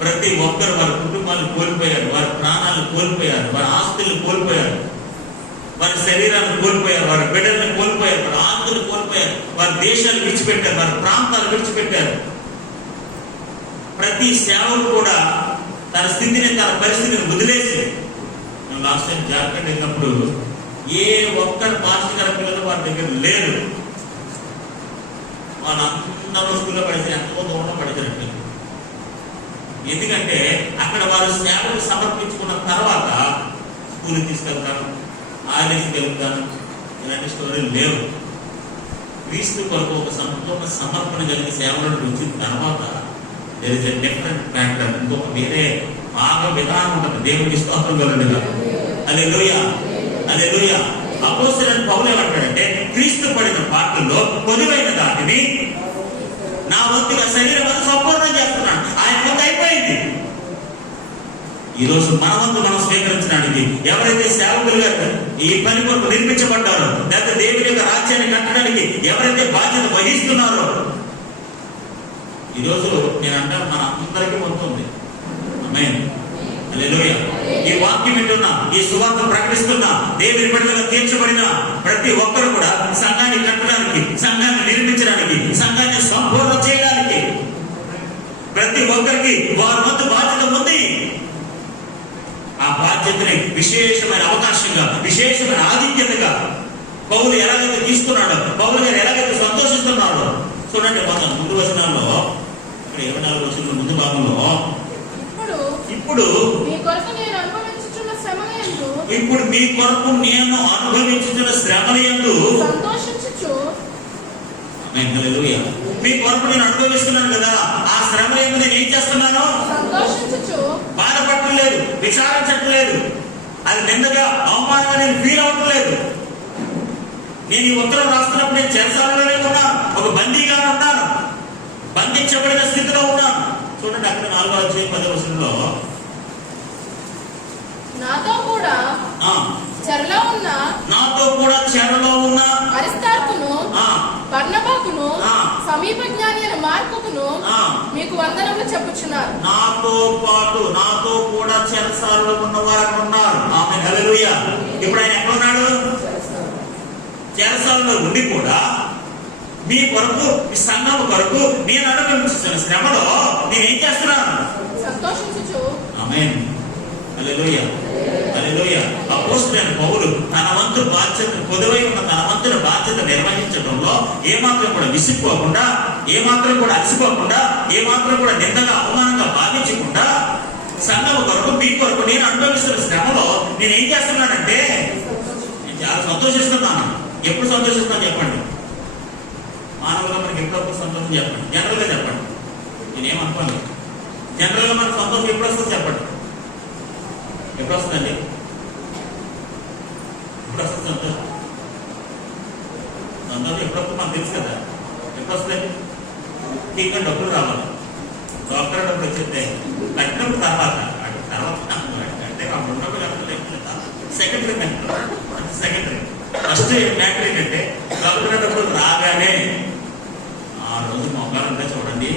ప్రతి ఒక్కరు వారి కుటుంబాలు కోల్పోయారు, వారి ప్రాణాలు కోల్పోయారు, వారి ఆస్తులు కోల్పోయారు, వారి శరీరాన్ని కోల్పోయారు, వారి బిడ్డలను కోల్పోయారు, వారి ఆస్తులు కోల్పోయారు, వారి దేశాలు విడిచిపెట్టారు, వారి ప్రాంతాలు విడిచిపెట్టారు. ప్రతి సేవకుడు కూడా తన స్థితిని, తన పరిస్థితిని వదిలేసి, లాస్ట్ టైం జార్ఖండ్ వెళ్ళినప్పుడు ఏ ఒక్కరు మాస్టర్ గారి పిల్లలు వారి దగ్గర లేరు. వాళ్ళందరూ స్కూల్లో పడితే ఎంతో దూరంలో పడిచారండి. ఎందుకంటే అక్కడ వారు సేవకు సమర్పించుకున్న తర్వాత స్కూల్కి తీసుకెళ్తాను, ఆలయకి వెళ్తాను, ఇలాంటి స్టోరీలు లేవు. క్రీస్తు కొరకు ఒక సంపూర్ణ సమర్పణ కలిగి సేవలను వచ్చిన తర్వాత there is a different pattern, ఇంకొక వేరే బాగా విధానం ఉంటుంది. దేవుడికి స్తోత్రం కలుగునుగా. హల్లెలూయా, హల్లెలూయా. అపోస్తలుడైన పౌలు ఏమంటాడంటే, క్రీస్తు పడిన పాటల్లో పొదువైన దాటిని నా వంతుగా శరీరం అంతా సంపూర్ణం చేస్తున్నాను. ఆయన వంతు అయిపోయింది. ఈరోజు మన వంతు మనం స్వీకరించడానికి ఎవరైతే సేవకులుగా ఈ పని కొరకు నిర్మించబడ్డారో, లేకపోతే దేవుని యొక్క రాజ్యాన్ని కట్టడానికి ఎవరైతే బాధ్యత వహిస్తున్నారో, ఈరోజు నేను అంటాను మన అందరికీ వంతు ఉంది. ఆమేన్, హల్లెలూయా. ఈ వాక్యం వింటున్నా, ఈ సువార్త ప్రకటిస్తున్నా, దేవుని బిడ్డలుగా తీర్చబడిన ప్రతి ఒక్కరు కూడా సంఘాన్ని కట్టడానికి, సంఘాన్ని నిర్మించడానికి, సంఘాన్ని సంపూర్ణ చేయడానికి ప్రతి ఒక్కరికి వారి వంతు బాధ్యత ఉంది. ఆ బాధ్యతని విశేషమైన అవకాశంగా, విశేషమైన ఆధిక్యతగా పౌలు ఎలాగైతే తీసుకున్నాడో, పౌలు గారు ఎలాగైతే సంతోషిస్తున్నాడో చూడండి. మొత్తం ముందు వచనాల్లో, ఇక్కడ 24 వచనంలో ముందు భాగంలో, ఇప్పుడు మీ కొరకు నేను అనుభవించుచున్న శ్రమలయందు, ఇప్పుడు మీ కొరకు నేను అనుభవించుచున్న శ్రమలయందు సంతోషించుచు, ఆమేన్, హల్లెలూయా. మీ కొరకు నేను అనుభవిస్తున్నాను కదా, ఆ శ్రమలయందు నేను ఏం చేస్తున్నాను? సంతోషించుచు, బాధపడలేదు, విచారించట్లేదు, అది నిందగా అవమానంగా నేను ఫీల్ అవ్వట్లేదు. నేను ఈ ఉత్తరం రాస్తున్నప్పుడు నేను చెరసాలలోనే ఉన్నాను, ఒక బందీగా ఉన్నాను, బంధించబడిన స్థితిలో ఉన్నాను. చూడండి అక్కడ 4వ అధ్యాయం 10వ వచనంలో, నాతో కూడా చెరలో ఉన్న, నాతో కూడా చెరలో ఉన్న అరిస్తార్కును, బర్నబాకును, సమీప జ్ఞాని అయిన మార్కును మీకు వందనములు చెప్పుచున్నారు. నాతో పాటు, నాతో కూడా చెరసాలలో ఉన్న వారు అక్కడ ఉన్నారు. ఆమేన్, హల్లెలూయా. ఇప్పుడు ఆయన ఎక్కడ ఉన్నాడు? చెరసాలలో ఉండి కూడా మీ కొరకు, మీ సంఘం కొరకు నేను అనుభవించిన శ్రమలో నేనేం చేస్తున్నాను? సంతోషించుచు. ఆమేన్, హల్లెలూయా, హల్లెలూయా. అపోస్తలుడైన పౌలు తన వంతు బాధ్యత, పొదువై ఉన్న తన వంతుల బాధ్యత నిర్వహించడంలో ఏమాత్రం కూడా విసిగిపోకుండా, ఏమాత్రం కూడా అలసిపోకుండా, ఏమాత్రం కూడా నిందగా అవమానంగా భావించకుండా సంఘం కొరకు, మీ కొరకు నేను అనుభవిస్తున్న శ్రమలో నేనేం చేస్తున్నానంటే నేను చాలా సంతోషిస్తున్నాను. ఎప్పుడు సంతోషిస్తున్నాను చెప్పండి? మానవులుగా మనకి ఎప్పుడప్పుడు సంతోషం చెప్పండి, జనరల్గా చెప్పండి. నేనేమనుకోను. జనరల్గా మనకు సంతోషం ఎప్పుడు వస్తుంది చెప్పండి? ఎప్పుడు వస్తుందండి? ఎప్పుడు వస్తుంది సంతోషం? సంతోషం ఎప్పుడప్పుడు మనకు తెలుసు కదా. ఎప్పుడు వస్తుంది? ఇంకా డబ్బులు రావాలి, డాక్టర్ డబ్బులు వచ్చేస్తే కట్టినప్పుడు తర్వాత అంటే సెకండరీ సెకండరీ. ఫస్ట్ మ్యాటర్ ఏంటంటే డాక్టర్ డబ్బులు రాగానే ఆ రోజు మొక్కలంటే చూడండి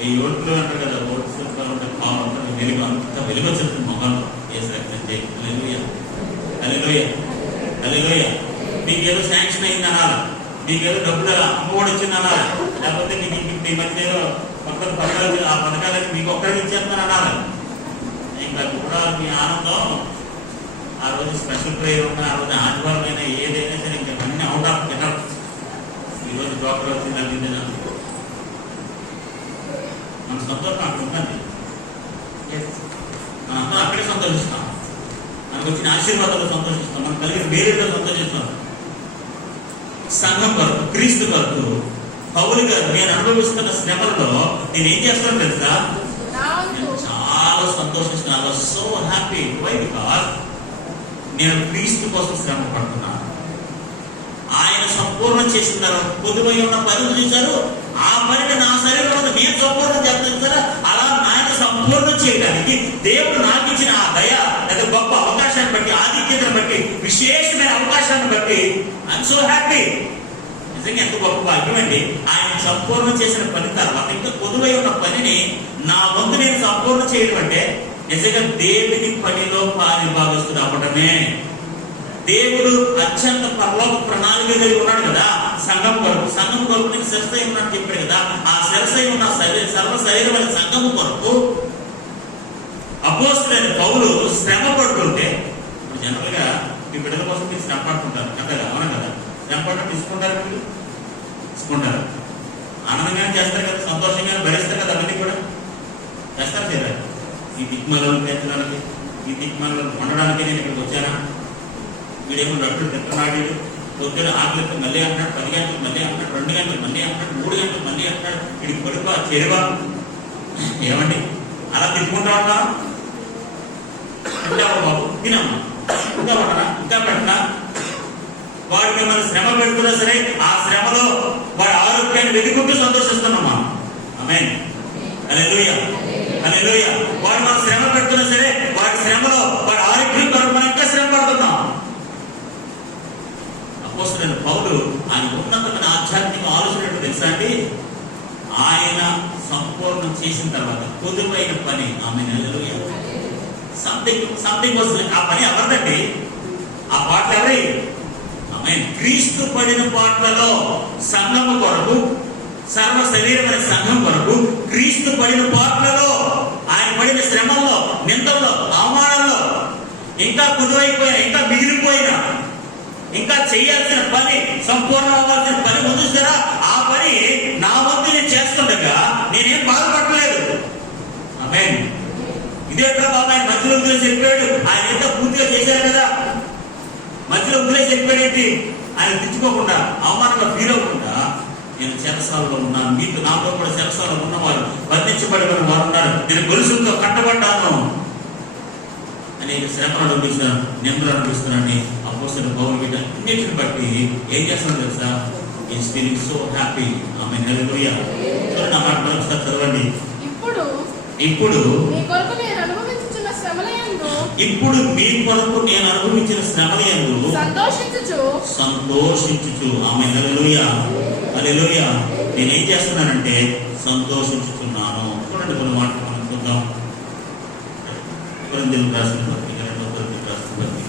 1000 ఓట్లు అంటారు కదా, ఓట్స్ ఉంటుంది, వెలుగు అంత వెలుగు వచ్చేస్తుంది మొక్కలు. హల్లెలూయా, హల్లెలూయా, హల్లెలూయా. మీకేదో శాంక్షన్ అయింది అనాలి, మీకేదో డబ్బులు అమ్మఒడి వచ్చింది అనాలి, లేకపోతే మీ మధ్య ఏదో పక్కన పథకాలు, ఆ పథకాలకి మీకు ఒక్కరికి ఇచ్చేస్తాను అనాలి. ఇంకా కూడా మీ ఆనందం ఆ రోజు స్పెషల్ ప్రేయర్ ఉన్న, ఆ రోజు ఆదివారం అయినా ఏదైనా సరే ఇంకా అన్ని అవుట్ ఆఫ్ బెటర్. ఈరోజు డాక్టర్ వచ్చింది అది మన సంతోషం అక్కడ ఉంటుంది. మనందరం అక్కడే సంతోషిస్తాం, మనకు వచ్చిన ఆశీర్వాదాలు సంతోషిస్తాం, మనకు కలిగిన వేరేలో సంతోషిస్తాం. సంఘం కొరకు, క్రీస్తు కొరకు పౌలు గారు నేను అనుభవిస్తున్న శ్రమలలో నేను ఏం చేస్తాను తెలుసా? నేను చాలా సంతోషిస్తున్నాను. So happy. వై? బికాస్ నేను క్రీస్తు కోసం శ్రమ పడుతున్నాను. ఆయన సంపూర్ణ చేసిన తర్వాత పొదువై ఉన్న పనులు చూశారు, ఆ పనిని నా శరీరంలో నేను సంపూర్ణం చేస్తాను కదా. అలా ఆయన సంపూర్ణం చేయడానికి దేవుడు నాకు ఇచ్చిన ఆ దయ, లేదా గొప్ప అవకాశాన్ని బట్టి, ఆధిక్యతను బట్టి, విశేషమైన అవకాశాన్ని బట్టి ఐఎమ్ సో హ్యాపీ. నిజంగా ఎంత గొప్ప భాగ్యం అండి. ఆయన సంపూర్ణం చేసిన పని తర్వాత ఇంకా పొదువై ఉన్న పనిని నా వంతు నేను సంపూర్ణ చేయడం అంటే నిజంగా దేవుని పనిలో పాలిభాగస్తుడు అవ్వడమే. దేవుడు అత్యంత పరలోక ప్రణాళిక కలిగి ఉన్నాడు కదా సంఘం కొరకు. సంఘం కొరకు నేను శిరసై ఉన్నాను చెప్పాడు కదా. ఆ శిరసై ఉన్న సర్వ శరీరమైన సంఘం కొరకు అపోస్తలుడైన పౌలు శ్రమ పడుతుంటే, ఇప్పుడు జనరల్ గా మీ బిడ్డల కోసం మీరు శ్రమ పడుతుంటారు కదా, అవునా కదా? శ్రమ పడడం తీసుకుంటారు, మీరు తీసుకుంటారు, ఆనందంగానే చేస్తారు కదా, సంతోషంగానే భరిస్తారు కదా, అవన్నీ కూడా చేస్తారు లేదా? ఈ దిక్మలను పెంచడానికి, ఈ దిక్మలను ఉండడానికి నేను ఇక్కడికి వచ్చానా? వీడేమో లడ్డు తింటున్నాడు, పొద్దున ఆకలితో మళ్ళీ అంటాడు, 10 గంటలకు మళ్ళీ అంటాడు, 2 గంటలకు మళ్ళీ అంటాడు, 3 గంటలకు మళ్ళీ అంటాడు. వీడికి కొడుకు చెరువా ఏమండి అలా తిట్టుకుంటా ఉంటా అంటే బాబు తినమ్మా, ఇంకా పడనా, ఇంకా పెట్టనా. వాడు మిమ్మల్ని శ్రమ పెడుతున్నా సరే ఆ శ్రమలో వాడి ఆరోగ్యాన్ని వెతుకుంటూ సంతోషిస్తున్నామా. ఆమేన్, హల్లెలూయా, హల్లెలూయా. వాడు మనం శ్రమ పెడుతున్నా సరే వాడి శ్రమలో వాడి ఆరోగ్యం కొరకు మనం ఇంకా శ్రమ పడుతున్నాం. అపోస్తలుడైన పౌలు ఆయన ఉన్నతమైన ఆధ్యాత్మిక ఆలోచన తెలుసా అండి, ఆయన సంపూర్ణం చేసిన తర్వాత పొదువైన పని, ఆమేన్, హల్లెలూయా, సంథింగ్ వస్తుంది. ఆ పని ఎవరిదండి? ఆ పాటలు ఎవరి? ఆమేన్. క్రీస్తు పడిన పాటలలో సంఘము కొరకు, సర్వ శరీరమైన సంఘం కొరకు క్రీస్తు పడిన పాటలలో, ఆయన పడిన శ్రమల్లో, నిందల్లో, అవమానంలో, ఇంకా కుదువైపోయిన, ఇంకా మిగిలిపోయిన, ఇంకా చేయాల్సిన పని, సంపూర్ణ అవ్వాల్సిన పని ముందు సరే ఆ పని నా వంతు నేను చేస్తుండగా నేనేం బాధపడలేదు. ఆమేన్. ఇదే బాబు ఆయన మధ్యలో వదిలేసి వెళ్ళిపోయాడు, ఆయన ఎంత పూర్తిగా చేశారు కదా, మధ్యలో వదిలేసి వెళ్ళిపోయాడేంటి? ఆయన తెచ్చుకోకుండా, అవమానంగా ఫీల్ అవ్వకుండా, నేను చెరసాలలో ఉన్నాను, మీకు నాతో కూడా చెరసాలలో ఉన్నవారు, బంధించబడిన వారు ఉన్నారు, నేను గొలుసులతో కట్టబడ్డాను, అనేక శ్రమలు అనుభవిస్తున్నాను, నిందలు అనుభవిస్తున్నానని అపోస్తలుడైన పౌలు వీటన్నిటిని బట్టి ఏం చేస్తున్నాడు తెలుసా? Is feeling so happy. ఆమేన్, హల్లెలూయా. చూడండి ఆ మాట మరొకసారి చదవండి. ఇప్పుడు మీ కొరకు నేను అనుభవించుచున్న శ్రమలయందు, ఇప్పుడు మీ కొరకు నేను అనుభవించిన శ్రమలయందు సంతోషించుచు, ఆమేన్, హల్లెలూయా, హల్లెలూయా. నేనేం చేస్తున్నానంటే సంతోషించుచున్నాను. చూడండి కొన్ని మాటలు మనం చూద్దాం. కొరింథీయులకు రాసిన పత్రిక, 2వ కొరింథీయులకు రాసిన పత్రిక,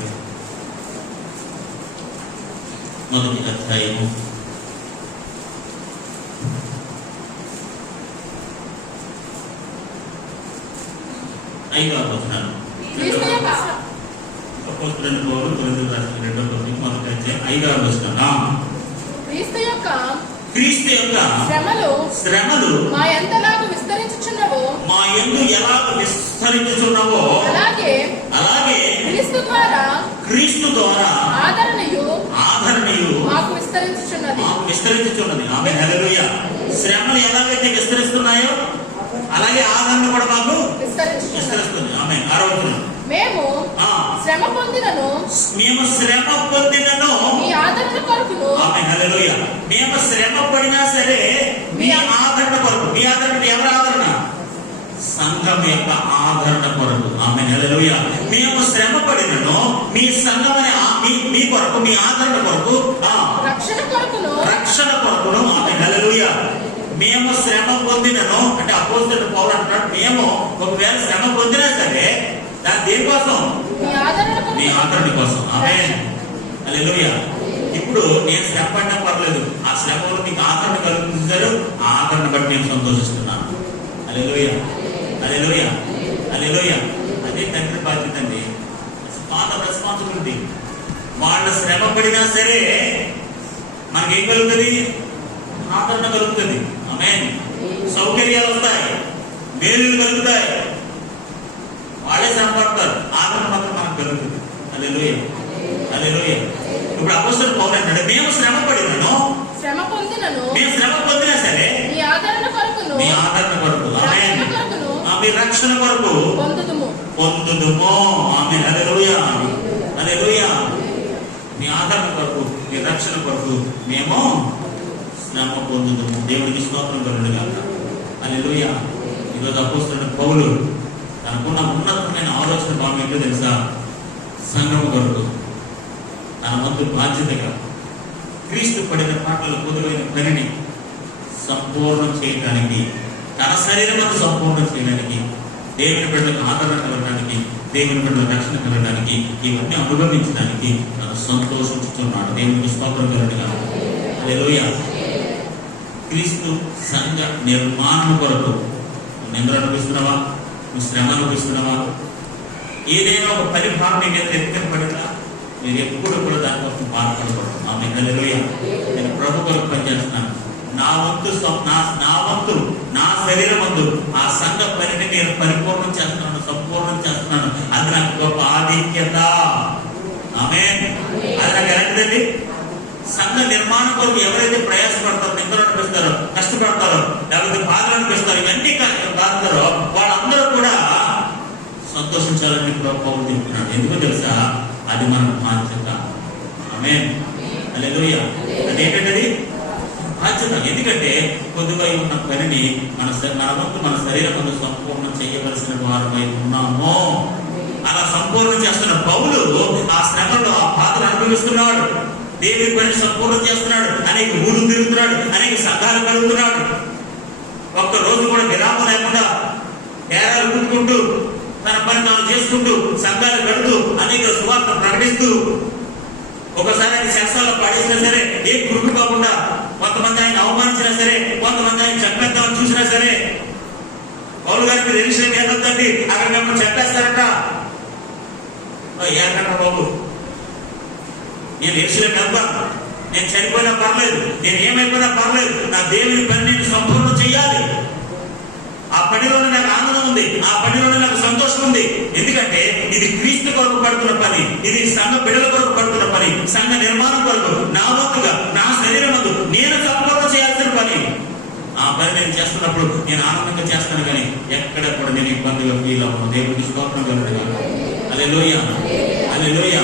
1వ అధ్యాయము 5వ వచనం. అపోస్తలుడైన పౌలు కొరింథీయులకు రాసిన 2వ పత్రిక 1వ అధ్యాయం 5వ వచనం. క్రీస్తు యొక్క శ్రమలు మా యందు ఎలాగ విస్తరించుచున్నవో అలాగే క్రీస్తు ద్వారా ఆదరణయు మాకు విస్తరించుచున్నది. ఆమేన్, హల్లెలూయా. శ్రమలు ఎలాగైతే విస్తరిస్తున్నాయో అలాగే ఆదరణ కూడా మాకు విస్తరిస్తుంది. ఆమేన్. 6వ వచనం. మేము శ్రమ పొందినను మీ ఆదరణ కొరకును, ఆమేన్, హల్లెలూయా. మేము శ్రమ పడినా సరే మీ ఆదరణ కొరకు. మీ ఆదరణ ఎవరి ఆదరణ? సంఘం యొక్క ఆదరణ కొరకు. ఆమేన్, హల్లెలూయా. మేము శ్రమ పడినను మీ సంఘం అనే మీ కొరకు, మీ ఆదరణ కొరకు, రక్షణ కొరకును. ఆమేన్, హల్లెలూయా. మేము శ్రమ పొందినను అంటే అపోస్తలుడైన పౌలు అంటున్నాడు, మేము ఒకవేళ శ్రమ పొందినా సరే దాని దేనికోసం? మీ ఆదరణ కోసం. ఆమేన్, హల్లెలూయా. ఇప్పుడు నేను శ్రమ పడినా పర్లేదు, ఆ శ్రమలో మీకు ఆదరణ కలుగుతారు, ఆ ఆదరణ బట్టి నేను సంతోషిస్తున్నాను. హల్లెలూయా, హల్లెలూయా, హల్లెలూయా. అదే తండ్రి బాధ్యత అండి, ఫాదర్ రెస్పాన్సిబిలిటీ. వాళ్ళ శ్రమ పడినా సరే మనకేం కలుగుతుంది? ఆదరణ కలుగుతుంది. ఆమేన్. సౌకర్యాలు వస్తాయి, మేలులు కలుగుతాయి. వాళ్ళే శ్రమ పడతారు, ఆదరణ మాత్రం మనకు కలుగుతుంది. హల్లెలూయా, హల్లెలూయా. ఇప్పుడు అపోస్తలుడైన పౌలు అంటాడు, మేము శ్రమ పడినను, మేము శ్రమ పొందినా సరే మీ ఆదరణ కొరకు, ఆమేన్, మీ రక్షణ కొరకు పొందుదుము. ఆమేన్, హల్లెలూయా, హల్లెలూయా. మీ ఆదరణ కొరకు, మీ రక్షణ కొరకు మేము శ్రమ పొందుదుము. దేవుడికి స్తోత్రం కలుగును గాక. హల్లెలూయా. ఈరోజు అపోస్తలుడైన పౌలు తనకున్న ఉన్నతమైన ఆలోచన భావం ఏంటో తెలుసా? సంఘం కొరకు తన వంతు బాధ్యతగా క్రీస్తు పడిన పాటలు పొదువైన పనిని సంపూర్ణం చేయడానికి, తన శరీరమంతా సంపూర్ణం చేయడానికి, దేవుని బిడ్డలకు ఆదరణ కలగడానికి, దేవుని బిడ్డల రక్షణ కలగడానికి, ఇవన్నీ అనుభవించడానికి తను సంతోషించుతున్నాడు. దేవునికి స్తోత్రం కలుగును గాక. హల్లెలూయా. క్రీస్తు సంఘ నిర్మాణం కొరకు నిందలు అనిపిస్తున్నావా? నువ్వు శ్రమ అనిపిస్తున్నావా? ఏదైనా ఒక పరిభావం నీ మీద ఎత్తుకపడినా మీరు ఎప్పుడు కూడా దానికోసం బాధపడకూడదు. ఆమేన్, హల్లెలూయా. నేను ప్రభు కొరకు పనిచేస్తున్నాను. నా వంతు నా శరీరం వంతు ఆ సంఘ పనిని నేను పరిపూర్ణం చేస్తున్నాను, సంపూర్ణం చేస్తున్నాను. అది నాకు గొప్ప ఆధిక్యత. ఆమేన్, నిర్మాణం కొరకు ఎవరైతే ప్రయాసపడతారో, నిద్ర అనిపిస్తారో, కష్టపడతారో, లేకపోతే బాధలు అనిపిస్తారో, ఇవన్నీ బాధతారో వాళ్ళందరూ కూడా సంతోషించాలని ఇప్పుడు పౌలు చెప్తున్నాడు. ఎందుకో తెలుసా? అది మన బాధ్యత. ఆమేన్, హల్లెలూయా. అదేంటంటే బాధ్యత. ఎందుకంటే కొద్దిగా ఉన్న పనిని మన వంతు మన శరీరం ముందు సంపూర్ణం చేయవలసిన వారమై ఉన్నాము. అలా సంపూర్ణం చేస్తున్న పౌలు ఆ శ్రమలో ఆ బాధలు అనుభవిస్తున్నాడు. దేవుని పని సంపూర్ణం చేస్తున్నాడు. అనేక ఊరు తిరుగుతున్నాడు, అనేక సంఘాలు కలుగుతున్నాడు. ఒక్క రోజు కూడా విరామం లేకుండా ఏరాలు కుట్టుకుంటూ తన పని తాను చేసుకుంటూ సంఘాలు కడుతూ అనేక సువార్త ప్రకటిస్తూ, ఒకసారి ఆయన శాస్త్రాల్లో పాడేసినా సరే ఏ గురుకు కాకుండా, కొంతమంది ఆయన అవమానించినా సరే, కొంతమంది ఆయన చెప్పేద్దామని చూసినా సరే, పౌలు గారికి రిజిస్ట్రేషన్ ఏదండి అక్కడ మిమ్మల్ని చెప్పేస్తారట. ఏకంట బాబు, నేను రిజిస్ట్రేషన్ వెళ్తాను, నేను చనిపోయినా పర్లేదు, నేను ఏమైపోయినా పర్లేదు, నా దేవుని పని నేను సంపూర్ణం చెయ్యాలి. ఆ పనిలోనే నాకు ఆనందం ఉంది, ఆ పనిలోనే నాకు సంతోషం ఉంది. ఎందుకంటే ఇది క్రీస్తు కొరకు పడుతున్న పని, ఇది సంఘ బిడ్డల కొరకు పడుతున్న పని, సంఘ నిర్మాణం కొరకు నా వంతుగా నా శరీరం వంతు నేను సంపూర్ణ చేయాల్సిన పని. ఆ పని నేను చేస్తున్నప్పుడు నేను ఆనందంగా చేస్తాను, కానీ ఎక్కడ కూడా నేను ఇబ్బందిగా ఫీల్ అవ్వను. దేవుడికి స్తోత్రం కలుగుతుంది. హల్లెలూయా, హల్లెలూయా.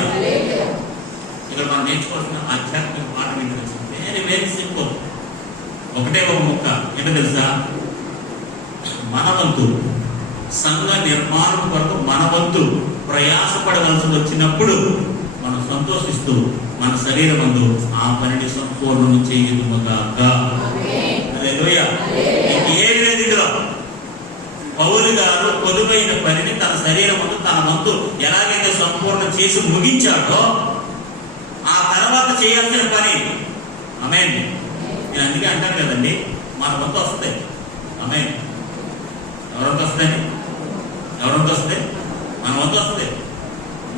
ఇక్కడ మనం నేర్చుకోవాల్సిన ఆధ్యాత్మిక మాట ఏంటంటే వెరీ వెరీ సింపుల్. ఒకటే ఒక ముక్క ఏంటో తెలుసా? మన వంతు సంఘ నిర్మాణం కొరకు మన వంతు ప్రయాసపడవలసి వచ్చినప్పుడు మనం సంతోషిస్తూ మన శరీరం ముందు ఆ పనిని సంపూర్ణం చేయుదుముగాక. హల్లెలూయా. ఏ వేదికలో పౌలు గారు పొదువైన పనిని తన శరీరం ముందు తన వంతు ఎలాగైతే సంపూర్ణం చేసి ముగించాడో ఆ తర్వాత చేయాల్సిన పని. ఆమేన్. నేను అందుకే అంటాను కదండి, మన వంతు వస్తుంది. ఆమేన్. ఎవరంతా వస్తుందండి? ఎవరంతా వస్తుంది? మన వంతు వస్తుంది.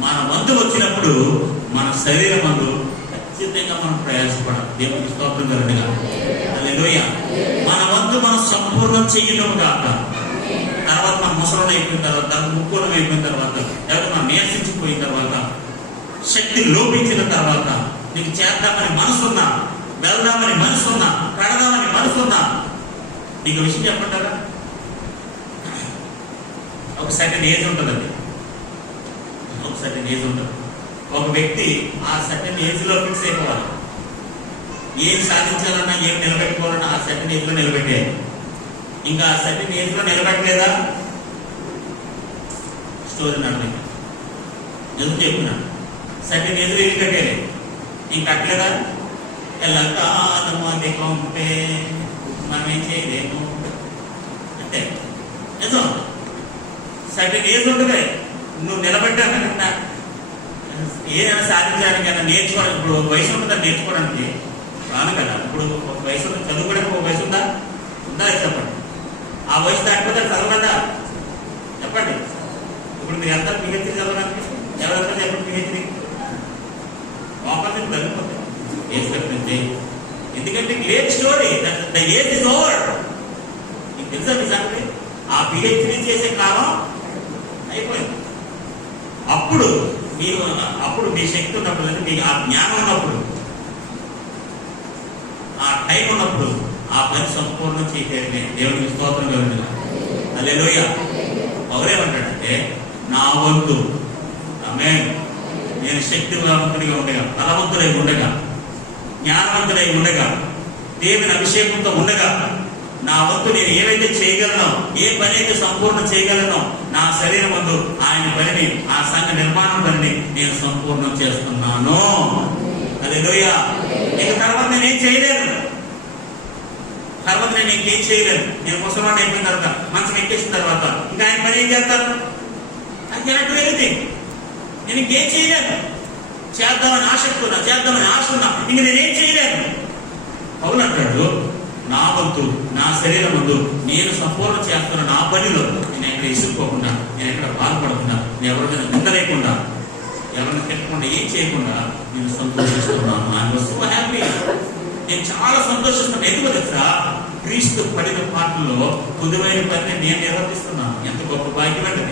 మన వంతు వచ్చినప్పుడు మన శరీరం మందు ఖచ్చితంగా మనం ప్రయాసపడాలి. దేవునికి స్తోత్రం కలుగునుగా. హల్లెలూయా. మన వంతు మనం సంపూర్ణం చెయ్యడం కాక తర్వాత మన ముసలం అయిపోయిన తర్వాత, ముక్కులం అయిపోయిన తర్వాత, లేకపోతే మనం నీరసించిపోయిన తర్వాత, శక్తి లోపించిన తర్వాత, నీకు చేద్దామని మనసున్నా, వెళ్దామని మనసున్నా, కడదామని మనసున్నా, నీకు విషయం చెప్పంటారా? ఒక సర్టెన్ ఏజ్ ఉంటుందండి. ఒక సర్టెన్ ఏజ్ ఉంటుంది. ఒక వ్యక్తి ఆ సర్టెన్ ఏజ్ లో ఫిక్స్ అయిపోవాలి. ఏం సాధించాలన్నా, ఏం నిలబెట్టుకోవాలన్నా ఆ సర్టెన్ ఏజ్ లో నిలబెట్టేయాలి. ఇంకా ఆ సర్టెన్ ఏజ్ లో నిలబెట్టలేదా స్టోరీ నడవలేదు. ఎందుకు చెప్తున్నాను? సర్టెన్ ఏజ్ లో ఇల్లు కట్టేది, ఇంక కట్టలేదా ఎల్లకాలము అది కొంటే మనం ఏం చేయలేము అంటే నిజం. సర్టెన్ ఏజ్ ఉంటుంది. నువ్వు నిలబడ్డాకన్నా ఏదైనా సాధించడానికైనా నేర్చుకోవడానికి ఇప్పుడు ఒక వయసు ఉంటుందా నేర్చుకోవడానికి? రాను కదా. ఇప్పుడు ఒక వయసు ఉంది, చదువుకోవడానికి ఒక వయసు ఉందా? ఉందా? చెప్పండి. ఆ వయసు దాటిపోతే చదవదా? చెప్పండి. ఇప్పుడు మీరు ఎంత పిహెచ్డీ చదవడానికి ఎవరెంత చెప్పండి? పిహెచ్డీ ఆపర్చునిటీ తగ్గిపోతాయి ఏజ్ కట్టింది. ఎందుకంటే great story, the age is over. మీకు తెలుసా నిజానికి ఆ పిహెచ్డీ చేసే కాలం అయిపోయింది. అప్పుడు మీ శక్తి ఉన్నప్పుడు, మీకు ఆ జ్ఞానం ఉన్నప్పుడు, ఆ టైం ఉన్నప్పుడు ఆ పని సంపూర్ణం చేయటమే దేవునికి స్తోత్రం కలుగుతుంది. హల్లెలూయా. పౌరేమంటాడంటే నా వంతు ఆమేన్, నేను శక్తివంతుడిగా ఉండగా, బలవంతుడై ఉండగా, జ్ఞానవంతుడై ఉండగా, దేవుని అభిషేకంతో ఉండగా, నా వంతు నేను ఏవైతే చేయగలను, ఏ పని అయితే సంపూర్ణ చేయగలను, నా శరీరం ముందు ఆయన పనిని, ఆ సంఘ నిర్మాణం పనిని నేను సంపూర్ణం చేస్తున్నాను. హల్లెలూయా. ఇక తర్వాత నేనేం చేయలేను. తర్వాత నేను ఇంకేం చేయలేను. నేను ముసలివాడిని అయిపోయిన తర్వాత, మంచం ఎక్కేసిన తర్వాత ఇంకా ఆయన పని ఏం చేస్తాను? అది కెనాట్ డు ఎనీథింగ్. నేను ఇంకేం చేయలేను. చేద్దామని ఆసక్తి ఉన్నా, చేద్దామని ఆశ ఉన్నా, ఇంక నేనేం చేయలేను. పౌలు అంటాడు, నా వంతు నా శరీరం ముందు నేను సంపూర్ణ చేస్తున్న నా పనిలో నేను ఎక్కడ ఇసుక్కోకుండా, నేను ఎక్కడ బాధపడకుండా, నేను ఎవరికైనా నిందలేకుండా, ఎవరిని తిట్టకుండా, ఏం చేయకుండా నేను సంతోషిస్తున్నాను. I was so happy. నేను చాలా సంతోషిస్తున్నాను. ఎందుకు తెలుసా? క్రీస్తు పడిన పాటల్లో పొదువైన పనిని నేను నిర్వర్తిస్తున్నాను. ఎంత గొప్ప భాగ్యం అంటే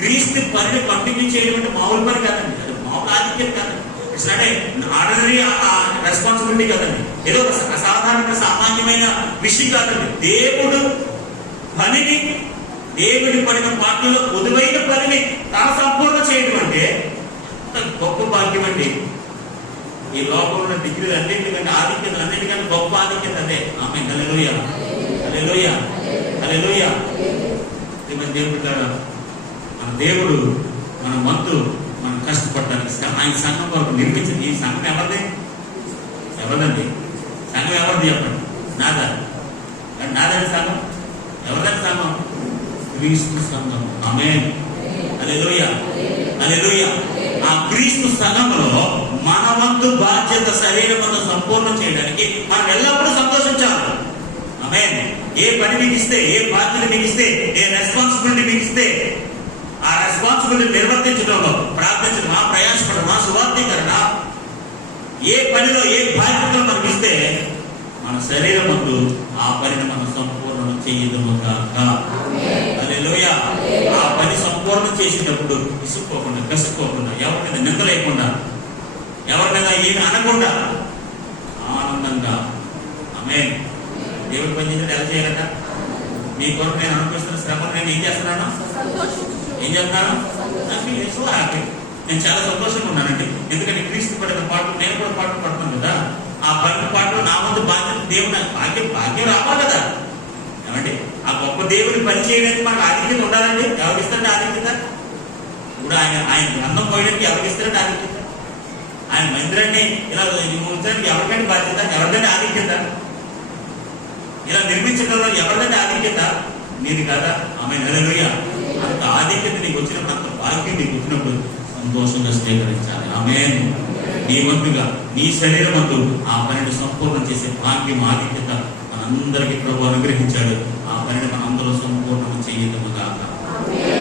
క్రీస్తు పనిని కంటిన్యూ చేయడం అంటే మామూలు పని కాదండి. అది మామూలు ఆధిక్యం కాదండి. It's not a ordinary responsibility కదండి, ఏదో ఒక అసాధారణ సామాన్యమైన విషయం కాదండి. దేవుడి పడిన పాటల్లో పొదువైన పనిని తన సంపూర్ణ చేయడం అంటే గొప్ప భాగ్యం అండి. ఈ లోకంలో ఉన్న డిగ్రీలు అన్నింటికంటే ఆధిక్యతలు అన్నింటికంటే గొప్ప ఆధిక్యత అదే. ఆమె హల్లెలూయా, హల్లెలూయా, హల్లెలూయా. మన దేవుడు కాడ మన దేవుడు మన వంతు మనం కష్టపడడానికి ఆయన సంఘం కొరకు నిర్మించింది. ఈ సంఘం ఎవరిది? ఎవరిదండి సంఘం? ఎవరిది చెప్పండి? నాదండి సంఘం. ఎవరిదండి సంఘం? క్రీస్తు సంఘం. ఆమేన్, హల్లెలూయా, హల్లెలూయా. ఆ క్రీస్తు సంఘంలో మన వంతు బాధ్యత శరీరమంతా సంపూర్ణం చేయడానికి మనం ఎల్లప్పుడూ సంతోషించాలి. ఆమేన్. ఏ పని మీకు ఇస్తే, ఏ బాధ్యత మీకు ఇస్తే, ఏ రెస్పాన్సిబిలిటీ మీకు ఇస్తే ఆ రెస్పాన్సిబిలిటీ నిర్వర్తించడంలో ప్రార్థించడమా, ప్రయాసపడమా, సువార్థీకరణ, ఏ పనిలో ఏ బాధ్యతలో మనకి ఇస్తే మన శరీరం ముందు ఆ పనిని మనం సంపూర్ణం చేయదము కాక. హల్లెలూయా. ఆ పని సంపూర్ణం చేసేటప్పుడు విసుక్కోకుండా, కసుక్కోకుండా, ఎవరికైనా నింద లేకుండా, ఎవరికైనా ఏమి అనకుండా ఆనందంగా. ఆమేన్. దేవుడి పని చేసేది ఎలా చేయాలట? మీ కొరకు నేను అనిపిస్తున్న శ్రమను నేను ఏం చేస్తున్నాను? ఏం చెప్తున్నాను? నేను చాలా సంతోషంగా ఉన్నానండి. ఎందుకంటే క్రీస్తు పడిన పాటలు నేను కూడా పాటలు పడుతున్నాను కదా. ఆ పడిన పాటలు నా ముందు బాధ్యత దేవుడు భాగ్యం రావాలి కదా. ఏమండి? ఆ గొప్ప దేవుడిని పని చేయడానికి మనకు ఆధిక్యత ఉండాలండి. ఎవరిస్తారండి ఆధిక్యత? ఇప్పుడు ఆయన గ్రంథం పోయడానికి ఎవరిస్తారండి ఆధిక్యత? ఆయన మందిరాన్ని ఇలా ఉంచడానికి ఎవరికంటే బాధ్యత? ఎవరికంటే ఆధిక్యత? ఇలా నిర్మించడంలో ఎవరికంటే ఆధిక్యత? నీది కదా. ఆమె హల్లెలూయా. అంత ఆధిక్యత నీకు వచ్చినప్పుడు, అంత భాగ్యం నీకు వచ్చినప్పుడు సంతోషంగా స్వీకరించాలి. ఆమేన్. నీ వంతుగా నీ శరీరం వంతు ఆ పనిని సంపూర్ణం చేసే భాగ్యం, ఆధిక్యత మనందరికీ ప్రభు అనుగ్రహించాడు. ఆ పనిని మనందరూ సంపూర్ణం చేయటము కాక.